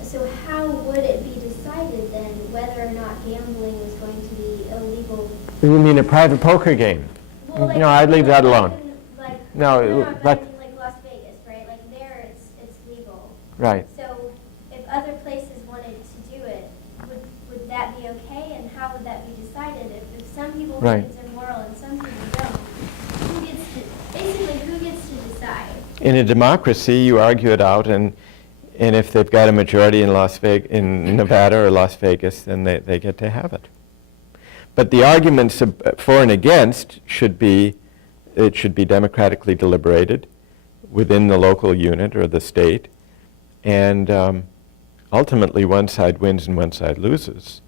so how would it be decided then whether or not gambling was going to be illegal? You mean a private poker game? Well, like, No, I'd leave that alone. Like, No, but but- I mean like Las Vegas, right? Like there it's legal. Right. So if other places wanted to do it, would that be okay? And how would that be decided? If some people Right. think it's immoral and some people don't, who gets to decide? In a democracy, you argue it out, and if they've got a majority in in Nevada or Las Vegas, then they get to have it. But the arguments for and against should be democratically deliberated within the local unit or the state, and ultimately one side wins and one side loses.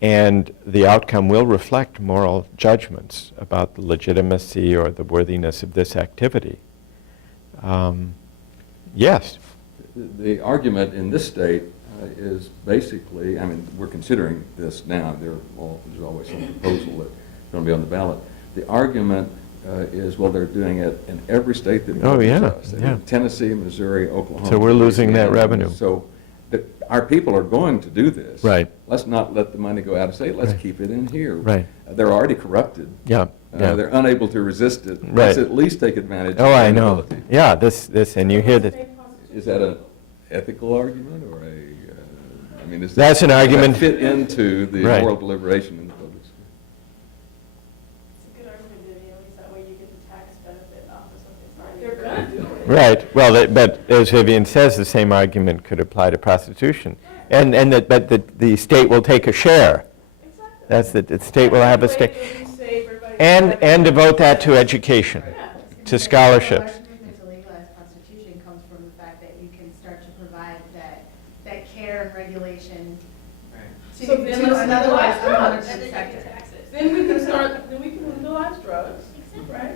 And the outcome will reflect moral judgments about the legitimacy or the worthiness of this activity. Yes. The argument in this state is basically, I mean, we're considering this now. There's always some proposal that's going to be on the ballot. The argument is, well, they're doing it in every state that Oh, belongs yeah, to us. They do yeah. Tennessee, Missouri, Oklahoma. So we're losing that Louisiana. revenue. So our people are going to do this. Right. Let's not let the money go out of state. Let's Right. keep it in here. Right. They're already corrupted. Yeah. Yeah. They're unable to resist it. Right. Let's at least take advantage Oh, of I know. ability. Yeah, this, and you hear that. Is that an ethical argument or I mean, is That's an does that argument. fit into the Right. moral deliberation in the public school? It's a good argument, Vivian, at least that way you get the tax benefit off of something. They're gonna do it. Right. Well, but as Vivian says, the same argument could apply to prostitution, but the state will take a share. Exactly. That's the state will have a stake, Everybody's gonna be safe, everybody's and gonna have- devote that to education, to scholarships. The argument to legalize prostitution comes from the fact that you can start to provide that care and regulation to So then let's another legalize unmonitored drugs. And then you sector. can tax it. Then we can start, then we can legalize drugs, right?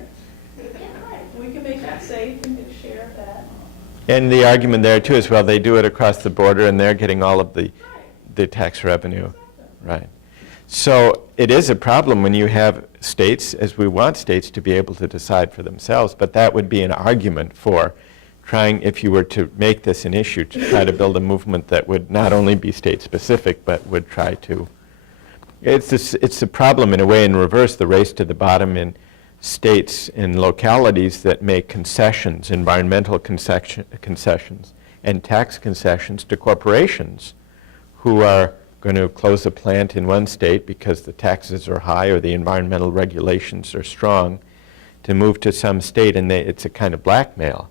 Yeah. Right. We can make that safe and get a share of that. And the argument there too is, well, they do it across the border and they're getting all of the tax revenue. Right. So it is a problem when you have states, as we want states to be able to decide for themselves, but that would be an argument for trying, if you were to make this an issue, to try to build a movement that would not only be state-specific, but would try to. It's a problem in a way in reverse, the race to the bottom in states and localities that make concessions, environmental concessions, and tax concessions to corporations who are going to close a plant in one state because the taxes are high or the environmental regulations are strong, to move to some state, and it's a kind of blackmail.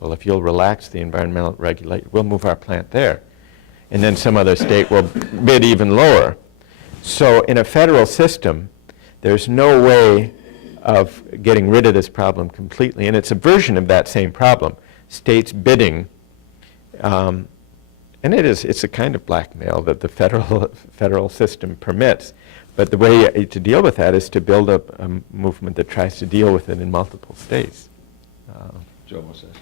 Well, if you'll relax the environmental regulation, we'll move our plant there. And then some other state will bid even lower. So in a federal system, there's no way of getting rid of this problem completely. And it's a version of that same problem, states bidding. And it's a kind of blackmail that the federal system permits. But the way to deal with that is to build up a movement that tries to deal with it in multiple states. Joe wants to ask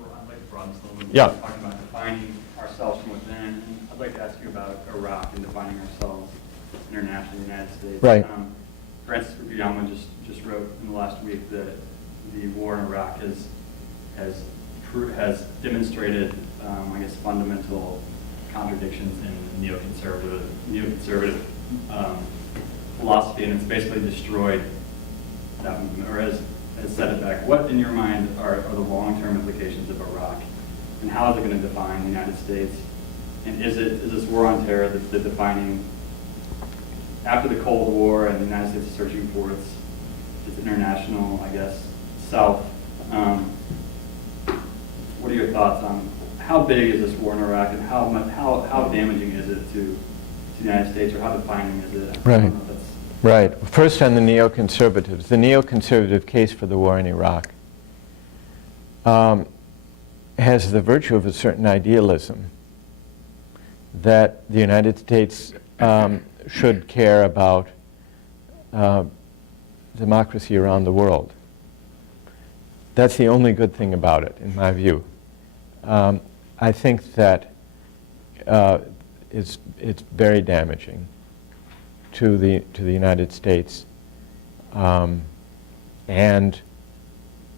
Well, I'd like to broaden this a little bit. Yeah. We're talking about defining ourselves from within. And I'd like to ask you about Iraq and defining ourselves internationally in the United States. Right. Francis Fukuyama just wrote in the last week that the war in Iraq has demonstrated, I guess, fundamental contradictions in neoconservative philosophy, and it's basically destroyed that movement, or has set it back. What, in your mind, are the long-term implications of Iraq, and how is it going to define the United States? And is this war on terror the defining, after the Cold War and the United States is searching for its international, I guess, self? What are your thoughts on how big is this war in Iraq, and how damaging is it to the United States, or how defining is it? I Right. don't know if that's Right. First on the neoconservatives. The neoconservative case for the war in Iraq has the virtue of a certain idealism that the United States should care about democracy around the world. That's the only good thing about it, in my view. I think that it's very damaging to the United States and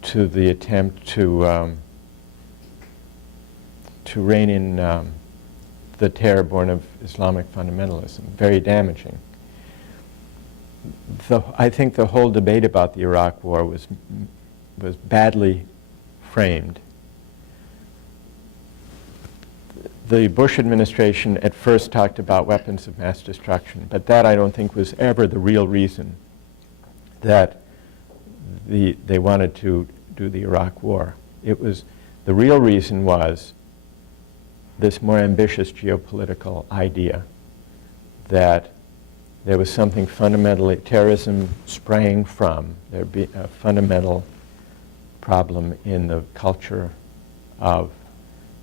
to the attempt to rein in the terror born of Islamic fundamentalism. Very damaging. I think the whole debate about the Iraq War was badly framed. The Bush administration at first talked about weapons of mass destruction, but that I don't think was ever the real reason that they wanted to do the Iraq War. The real reason was this more ambitious geopolitical idea that there was something fundamentally, terrorism sprang from, there'd be a fundamental problem in the culture of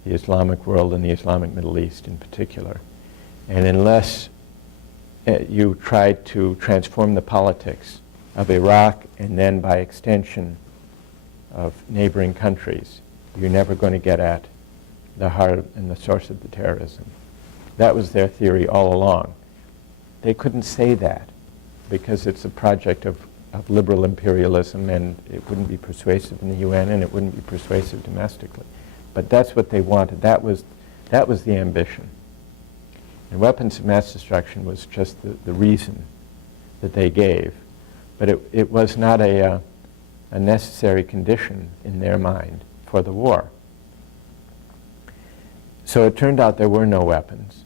the Islamic world and the Islamic Middle East in particular. And unless you try to transform the politics of Iraq and then by extension of neighboring countries, you're never going to get at the heart and the source of the terrorism. That was their theory all along. They couldn't say that because it's a project of liberal imperialism, and it wouldn't be persuasive in the UN and it wouldn't be persuasive domestically. But that's what they wanted. That was the ambition. And weapons of mass destruction was just the reason that they gave. But it was not a necessary condition in their mind for the war. So it turned out there were no weapons.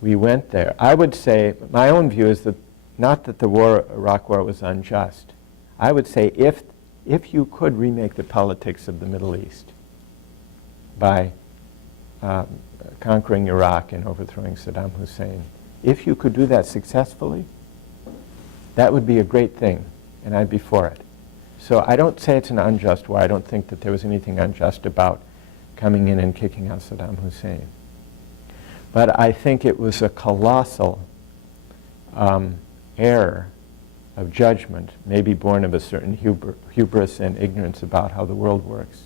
We went there. I would say, my own view is that not that the Iraq War was unjust. I would say if you could remake the politics of the Middle East by conquering Iraq and overthrowing Saddam Hussein, if you could do that successfully, that would be a great thing, and I'd be for it. So I don't say it's an unjust war. I don't think that there was anything unjust about coming in and kicking out Saddam Hussein. But I think it was a colossal error of judgment, maybe born of a certain hubris and ignorance about how the world works,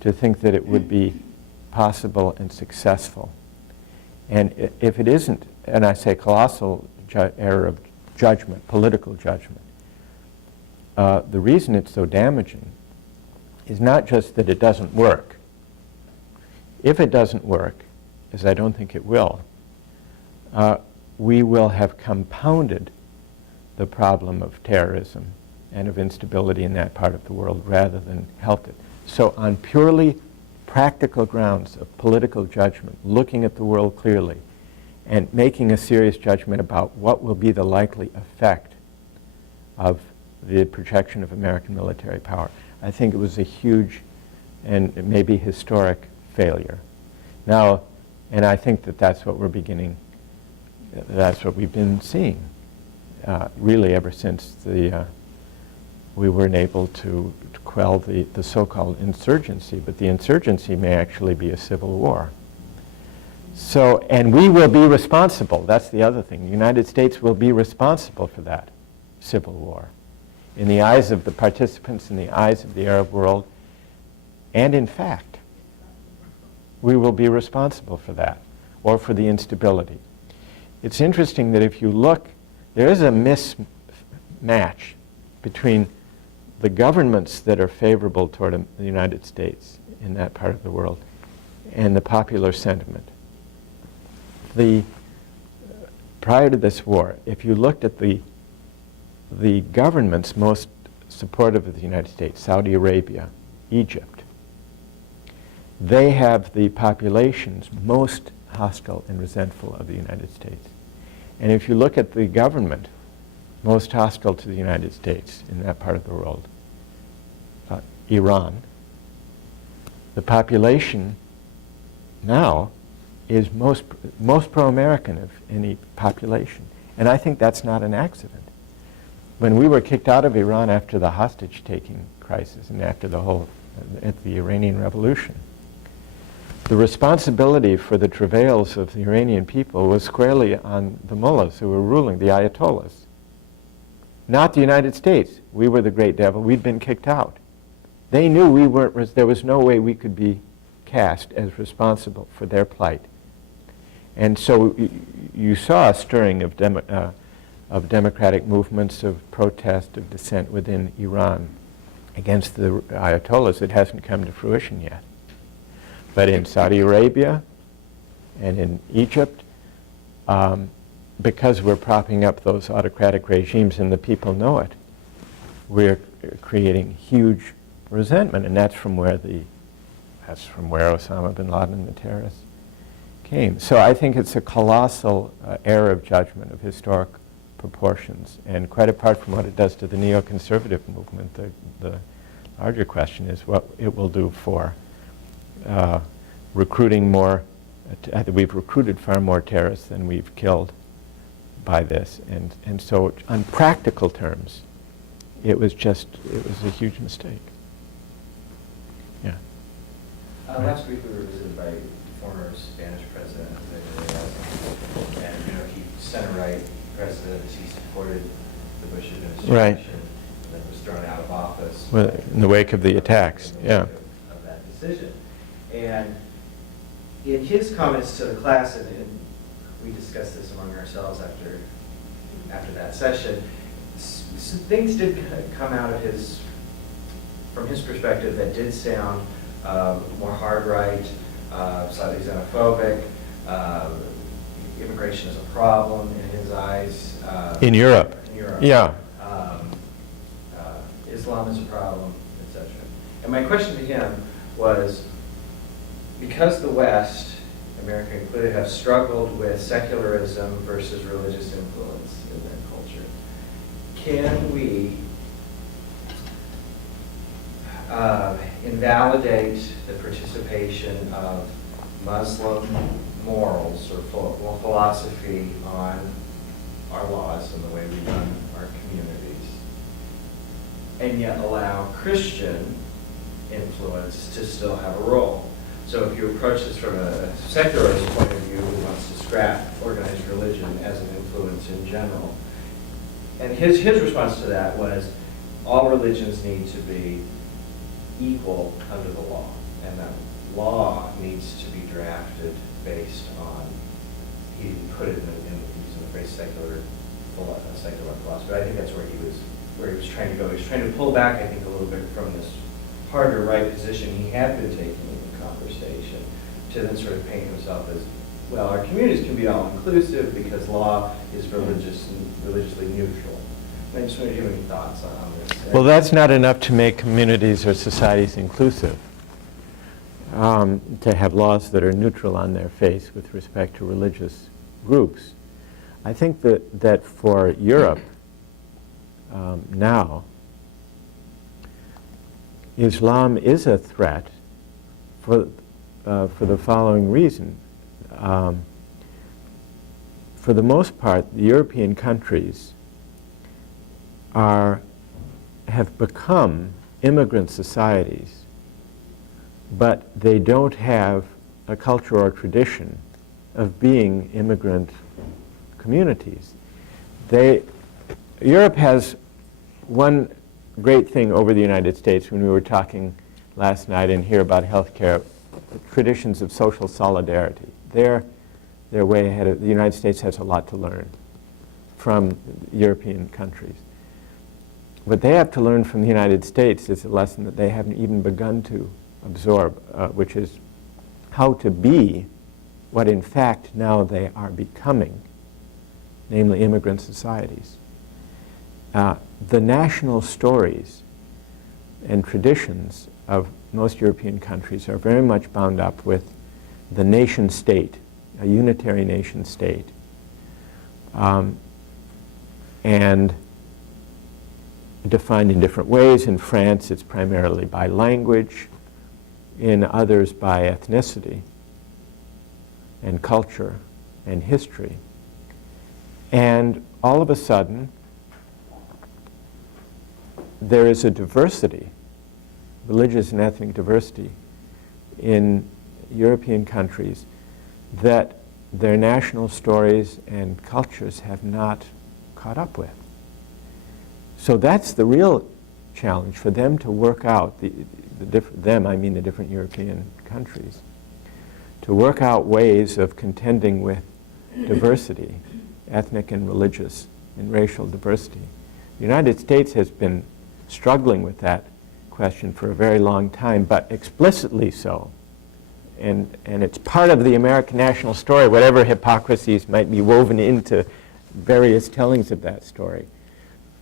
to think that it would be possible and successful. And if it isn't, and I say colossal error of judgment, political judgment, the reason it's so damaging is not just that it doesn't work. If it doesn't work, as I don't think it will, we will have compounded the problem of terrorism and of instability in that part of the world rather than helped it. So on purely practical grounds of political judgment, looking at the world clearly and making a serious judgment about what will be the likely effect of the projection of American military power, I think it was a huge and maybe historic failure. Now, and I think that that's what we're beginning, that's what we've been seeing, really ever since we weren't able to quell the so-called insurgency, but the insurgency may actually be a civil war. So, and we will be responsible, that's the other thing. The United States will be responsible for that civil war in the eyes of the participants, in the eyes of the Arab world, and in fact, we will be responsible for that, or for the instability. It's interesting that if you look, there is a mismatch between the governments that are favorable toward the United States in that part of the world and the popular sentiment. Prior to this war, if you looked at the governments most supportive of the United States, Saudi Arabia, Egypt, they have the populations most hostile and resentful of the United States. And if you look at the government most hostile to the United States in that part of the world, Iran, the population now is most pro-American of any population. And I think that's not an accident. when we were kicked out of Iran after the hostage-taking crisis and after the Iranian Revolution, the responsibility for the travails of the Iranian people was squarely on the mullahs who were ruling, the ayatollahs. Not the United States. We were the great devil. We'd been kicked out. They knew we weren't, there was no way we could be cast as responsible for their plight. And so you saw a stirring of democratic movements, of protest, of dissent within Iran against the ayatollahs. It hasn't come to fruition yet. But in Saudi Arabia and in Egypt, because we're propping up those autocratic regimes and the people know it, we're creating huge resentment, and that's from where Osama bin Laden and the terrorists came. So I think it's a colossal error of judgment of historic proportions, and quite apart from what it does to the neoconservative movement, the larger question is what it will do for recruiting more. We've recruited far more terrorists than we've killed by this, and so on practical terms, it was a huge mistake. Yeah. Last week we were visited by former Spanish president, and he center-right president. He supported the Bush administration, Right. and then was thrown out of office. Well, in the wake of the attacks, yeah. Of that decision, and in his comments to the class, and we discussed this among ourselves after that session, things did come out of from his perspective that did sound more hard right, slightly xenophobic. Immigration is a problem in his eyes. In Europe. In Europe. Yeah. Islam is a problem, etc. And my question to him was, because the West, America included, have struggled with secularism versus religious influence in their culture, can we invalidate the participation of Muslim morals or philosophy on our laws and the way we run our communities, and yet allow Christian influence to still have a role? So if you approach this from a secularist point of view who wants to scrap organized religion as an influence in general, and his response to that was, all religions need to be equal under the law, and that law needs to be drafted based on, he put it in using the phrase secular philosophy. I think that's where he was trying to go. He was trying to pull back, I think, a little bit from this harder right position he had been taking in the conversation, to then sort of paint himself as, well, our communities can be all inclusive because law is religiously neutral. And I just wanted to hear any thoughts on this. Well, that's not enough to make communities or societies inclusive. To have laws that are neutral on their face with respect to religious groups. I think that for Europe now, Islam is a threat for the following reason. For the most part, the European countries have become immigrant societies, but they don't have a culture or tradition of being immigrant communities. Europe has one great thing over the United States. When we were talking last night and here about healthcare, traditions of social solidarity. They're way ahead of, the United States has a lot to learn from European countries. What they have to learn from the United States is a lesson that they haven't even begun to absorb, which is how to be what in fact now they are becoming, namely immigrant societies. The national stories and traditions of most European countries are very much bound up with the nation state, a unitary nation state. And defined in different ways. In France, it's primarily by language. In others, by ethnicity and culture and history. And all of a sudden, there is a diversity, religious and ethnic diversity, in European countries that their national stories and cultures have not caught up with. So that's the real challenge for them to work out, the different European countries, to work out ways of contending with diversity, ethnic and religious and racial diversity. The United States has been struggling with that question for a very long time, but explicitly so. And it's part of the American national story, whatever hypocrisies might be woven into various tellings of that story.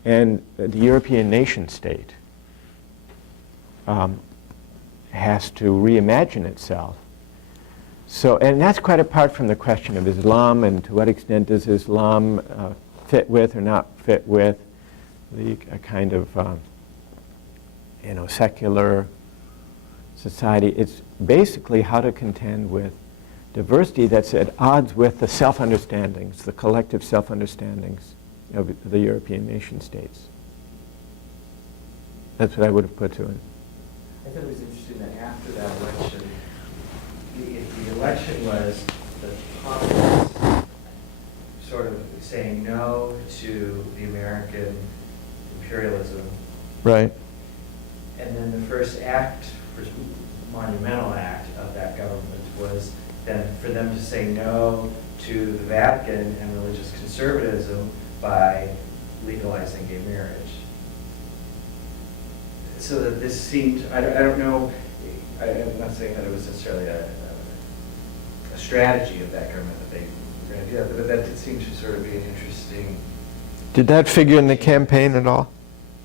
And the European nation state has to reimagine itself. So, and that's quite apart from the question of Islam and to what extent does Islam fit with or not fit with the kind of secular society. It's basically how to contend with diversity that's at odds with the self-understandings, the collective self-understandings of the European nation states. That's what I would have put to it. I thought it was interesting that after that election, if the election was the populists sort of saying no to the American imperialism, Right. and then the first monumental act of that government was then for them to say no to the Vatican and religious conservatism by legalizing gay marriage. So that this seemed, I don't know, I'm not saying that it was necessarily a strategy of that government that they were going to do that, but that did seem to sort of be an interesting. Did that figure in the campaign at all?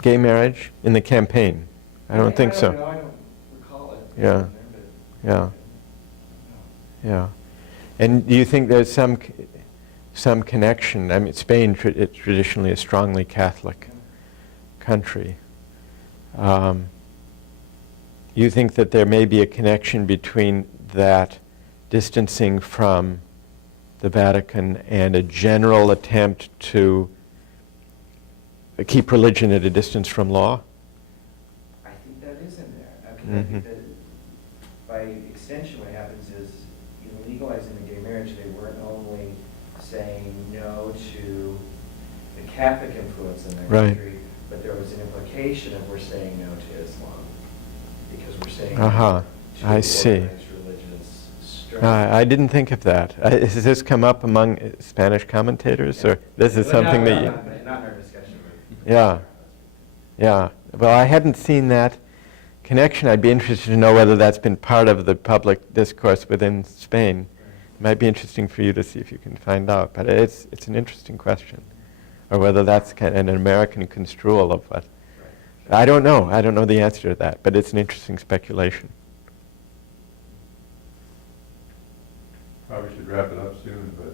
Gay marriage in the campaign? I don't think so. I don't recall it. Yeah. Yeah. Yeah. And do you think there's some connection? I mean, Spain it's traditionally a strongly Catholic country. You think that there may be a connection between that distancing from the Vatican and a general attempt to keep religion at a distance from law? I think that is in there. I think that by extension what happens is, legalizing the gay marriage, they weren't only saying no to the Catholic influence in their country, but there was an implication of we're saying no to Islam, because we're saying no to I see. organized religious strength. I didn't think of that. Has this come up among Spanish commentators, or this is something that you... Not in our discussion. Yeah. Yeah. Well, I hadn't seen that connection. I'd be interested to know whether that's been part of the public discourse within Spain. It might be interesting for you to see if you can find out. But it's an interesting question. Or whether that's kind of an American construal of what. I don't know. I don't know the answer to that. But it's an interesting speculation. Probably should wrap it up soon, but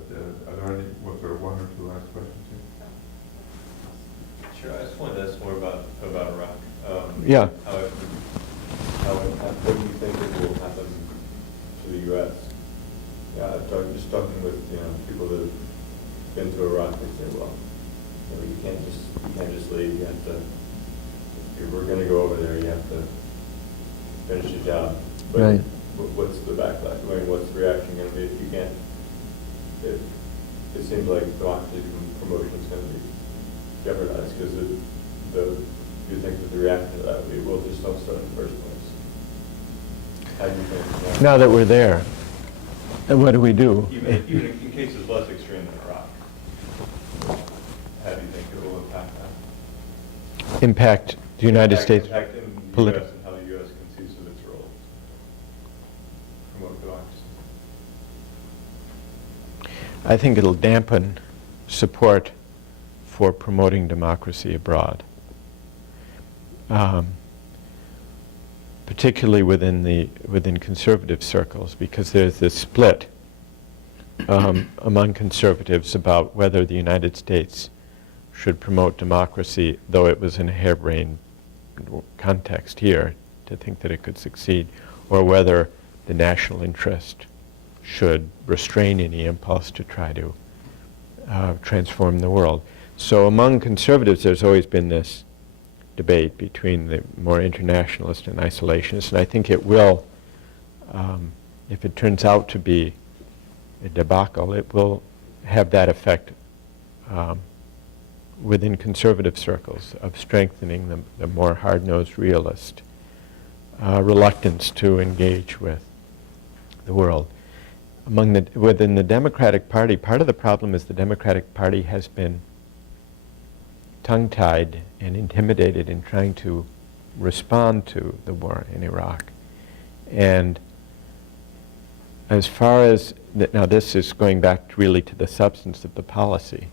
are there any, was there one or two last questions here? Sure, I just wanted to ask more about Iraq. Yeah. What do you think it will happen to the U.S.? Yeah, just talking with people that have been to Iraq, they say, well, you can't just leave. You have to. If we're going to go over there, you have to finish the job. But Right. What's the backlash? I mean, what's the reaction going to be if you can't? It seems like democracy promotion is going to be jeopardized because you think that the reaction to that would be, well, just don't start in the first place. How do you think? Now that we're there, what do we do? Even in cases less extreme than Iraq, how do you think it will impact that? Impact the United States Impact in the politi- U.S. and how the U.S. conceives of its role to promote democracy. I think it'll dampen support for promoting democracy abroad, particularly within conservative circles, because there's this split among conservatives about whether the United States should promote democracy, though it was in a harebrained context here to think that it could succeed, or whether the national interest should restrain any impulse to try to transform the world. So among conservatives, there's always been this debate between the more internationalist and isolationist, and I think it will, if it turns out to be a debacle, it will have that effect within conservative circles of strengthening the more hard-nosed realist reluctance to engage with the world. Within the Democratic Party, part of the problem is the Democratic Party has been tongue-tied and intimidated in trying to respond to the war in Iraq. And as far as, now this is going back really to the substance of the policy.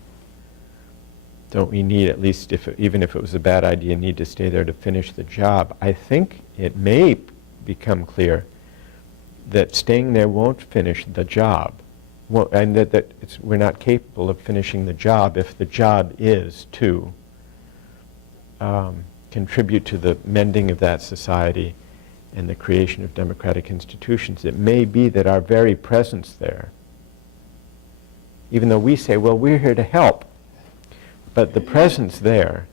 Don't we need, at least even if it was a bad idea, need to stay there to finish the job? I think it may become clear that staying there won't finish the job, and that we're not capable of finishing the job if the job is to contribute to the mending of that society and the creation of democratic institutions. It may be that our very presence there, even though we say, well, we're here to help, but the presence there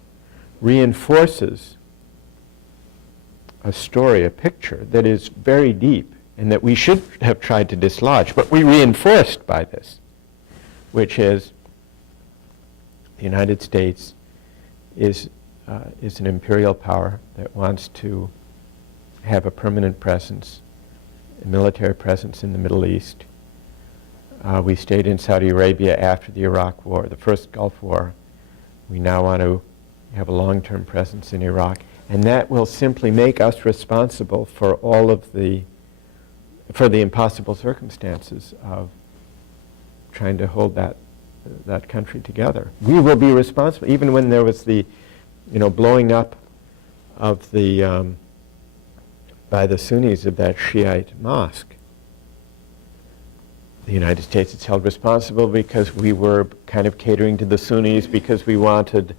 reinforces a story, a picture that is very deep and that we should have tried to dislodge, but we reinforced by this, which is the United States is an imperial power that wants to have a permanent presence, a military presence in the Middle East. We stayed in Saudi Arabia after the Iraq War, the first Gulf War. We now want to have a long-term presence in Iraq, and that will simply make us responsible for for the impossible circumstances of trying to hold that country together. We will be responsible, even when there was the blowing up of by the Sunnis of that Shiite mosque. The United States is held responsible because we were kind of catering to the Sunnis because we wanted,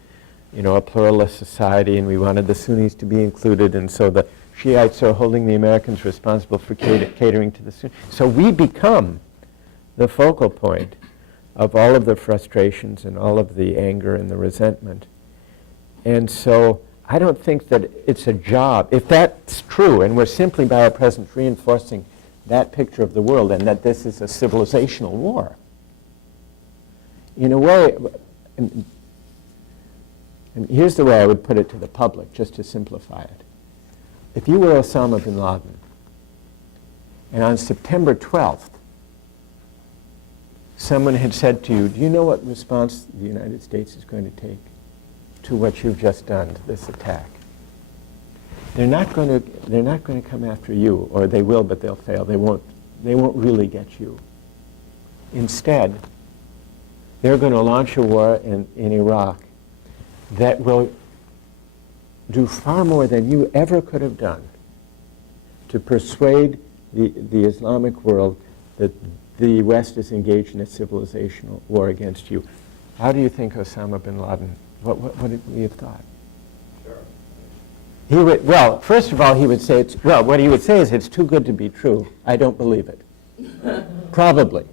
a pluralist society, and we wanted the Sunnis to be included, and so the Shiites are holding the Americans responsible for catering to the Sunnis. So we become the focal point of all of the frustrations and all of the anger and the resentment. And so I don't think that it's a job. If that's true, and we're simply by our presence reinforcing that picture of the world and that this is a civilizational war, in a way, and here's the way I would put it to the public, just to simplify it. If you were Osama bin Laden, and on September 12th, someone had said to you, do you know what response the United States is going to take to what you've just done, to this attack? They're not going to come after you, or they will, but they'll fail. They won't really get you. Instead, they're going to launch a war in Iraq that will do far more than you ever could have done to persuade the Islamic world that the West is engaged in a civilizational war against you. How do you think Osama bin Laden, what would we have thought? Sure. He would, well, first of all, he would say, what he would say is, it's too good to be true. I don't believe it. Probably.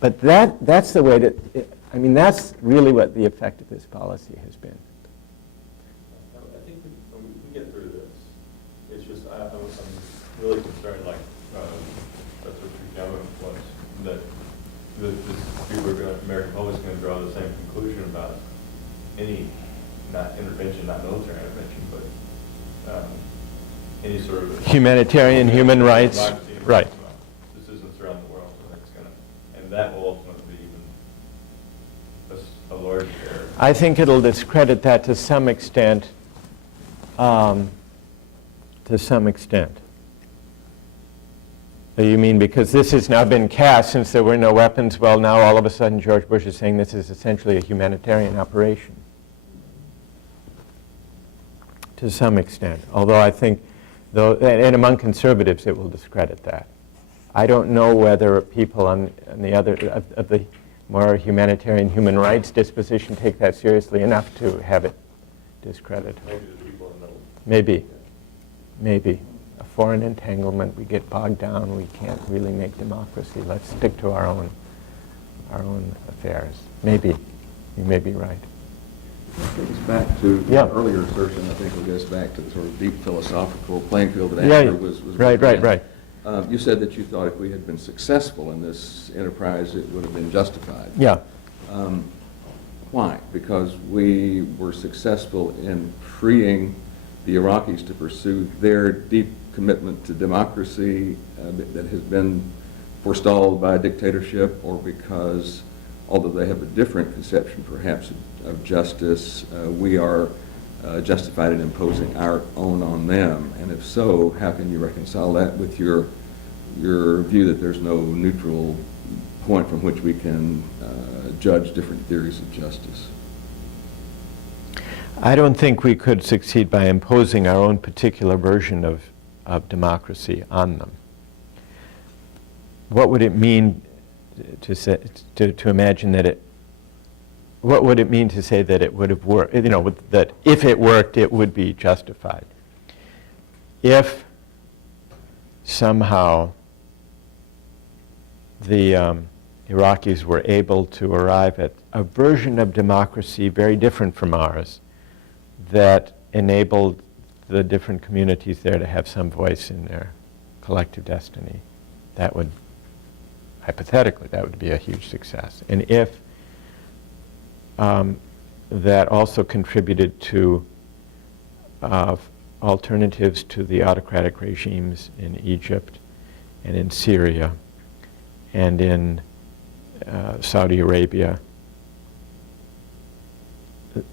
But that's the way that's really what the effect of this policy has been. I think we can get through this. It's just, I'm really concerned, like that's what your comment was, that American public is going to draw the same conclusion about any, not intervention, not military intervention, but any sort of humanitarian, human rights, right. Citizens around the world, and that will ultimately be even a large error. I think it'll discredit that to some extent. You mean because this has now been cast since there were no weapons, well, now all of a sudden George Bush is saying this is essentially a humanitarian operation. To some extent. Although I think, and among conservatives, it will discredit that. I don't know whether people on the other, of the more humanitarian human rights disposition take that seriously enough to have it discredited. Maybe the people in the Maybe. A foreign entanglement, we get bogged down, we can't really make democracy. Let's stick to our own affairs. Maybe. You may be right. Take us back to the Yeah. earlier assertion, I think it goes back to the sort of deep philosophical playing field that Yeah, Adler was right. You said that you thought if we had been successful in this enterprise, it would have been justified. Yeah. Why? Because we were successful in freeing the Iraqis to pursue their deep commitment to democracy that has been forestalled by dictatorship, or because, although they have a different conception perhaps of justice, we are justified in imposing our own on them? And if so, how can you reconcile that with your view that there's no neutral point from which we can judge different theories of justice? I don't think we could succeed by imposing our own particular version of democracy on them. What would it mean to imagine that it? What would it mean to say that it would have worked? You know, that if it worked, it would be justified. If somehow the Iraqis were able to arrive at a version of democracy very different from ours, that enabled the different communities there to have some voice in their collective destiny, that would, hypothetically, that would be a huge success. And if that also contributed to alternatives to the autocratic regimes in Egypt and in Syria and in Saudi Arabia,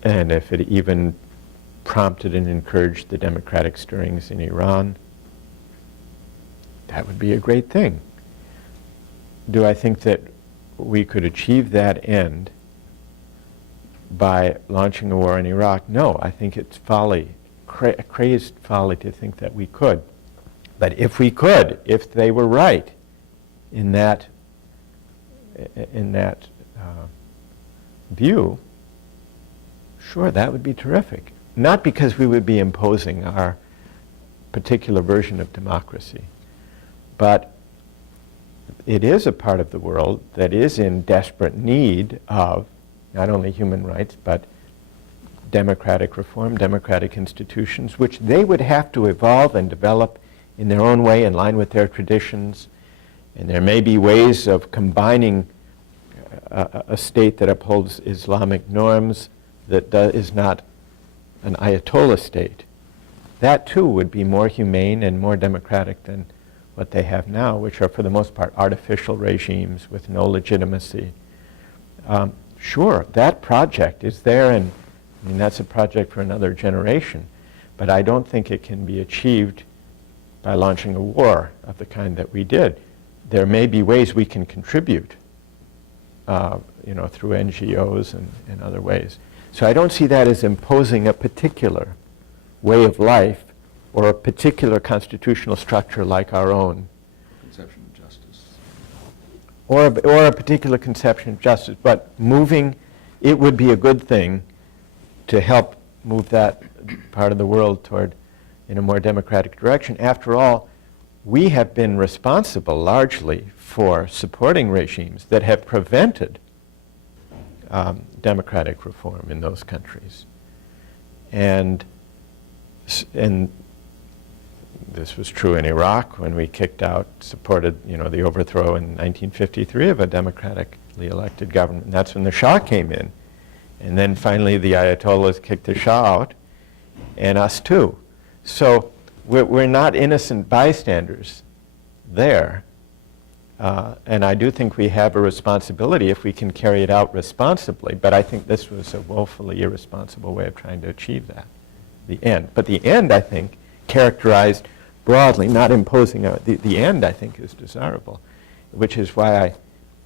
and if it even prompted and encouraged the democratic stirrings in Iran, that would be a great thing. Do I think that we could achieve that end by launching a war in Iraq? No, I think it's folly, crazed folly to think that we could. But if we could, if they were right in that view, sure, that would be terrific. Not because we would be imposing our particular version of democracy, but it is a part of the world that is in desperate need of not only human rights, but democratic reform, democratic institutions, which they would have to evolve and develop in their own way, in line with their traditions. And there may be ways of combining a state that upholds Islamic norms that is not an Ayatollah state. That too would be more humane and more democratic than what they have now, which are for the most part artificial regimes with no legitimacy. Sure, that project is there, and I mean, that's a project for another generation, but I don't think it can be achieved by launching a war of the kind that we did. There may be ways we can contribute, through NGOs and other ways. So I don't see that as imposing a particular way of life or a particular constitutional structure like our own. Conception of justice. Or a particular conception of justice, but it would be a good thing to help move that part of the world toward in a more democratic direction. After all, we have been responsible largely for supporting regimes that have prevented democratic reform in those countries. And this was true in Iraq when we supported the overthrow in 1953 of a democratically elected government. And that's when the Shah came in. And then finally the Ayatollahs kicked the Shah out, and us too. So we're not innocent bystanders there. And I do think we have a responsibility if we can carry it out responsibly. But I think this was a woefully irresponsible way of trying to achieve that, the end. But the end, I think, characterized broadly, not imposing, the end, I think, is desirable, which is why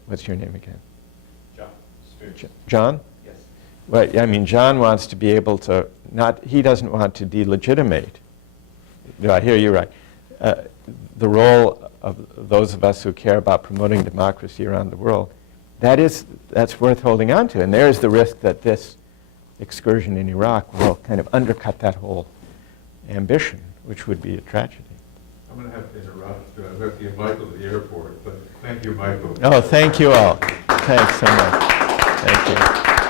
what's your name again? John. John? Yes. Well, I mean, John wants to be able to, he doesn't want to delegitimate. Do I hear you right? The role of those of us who care about promoting democracy around the world, that's worth holding on to. And there's the risk that this excursion in Iraq will kind of undercut that whole ambition, which would be a tragedy. I'm going to have to interrupt. I have to get Michael to the airport, but thank you, Michael. Oh, thank you all. Thanks so much. Thank you.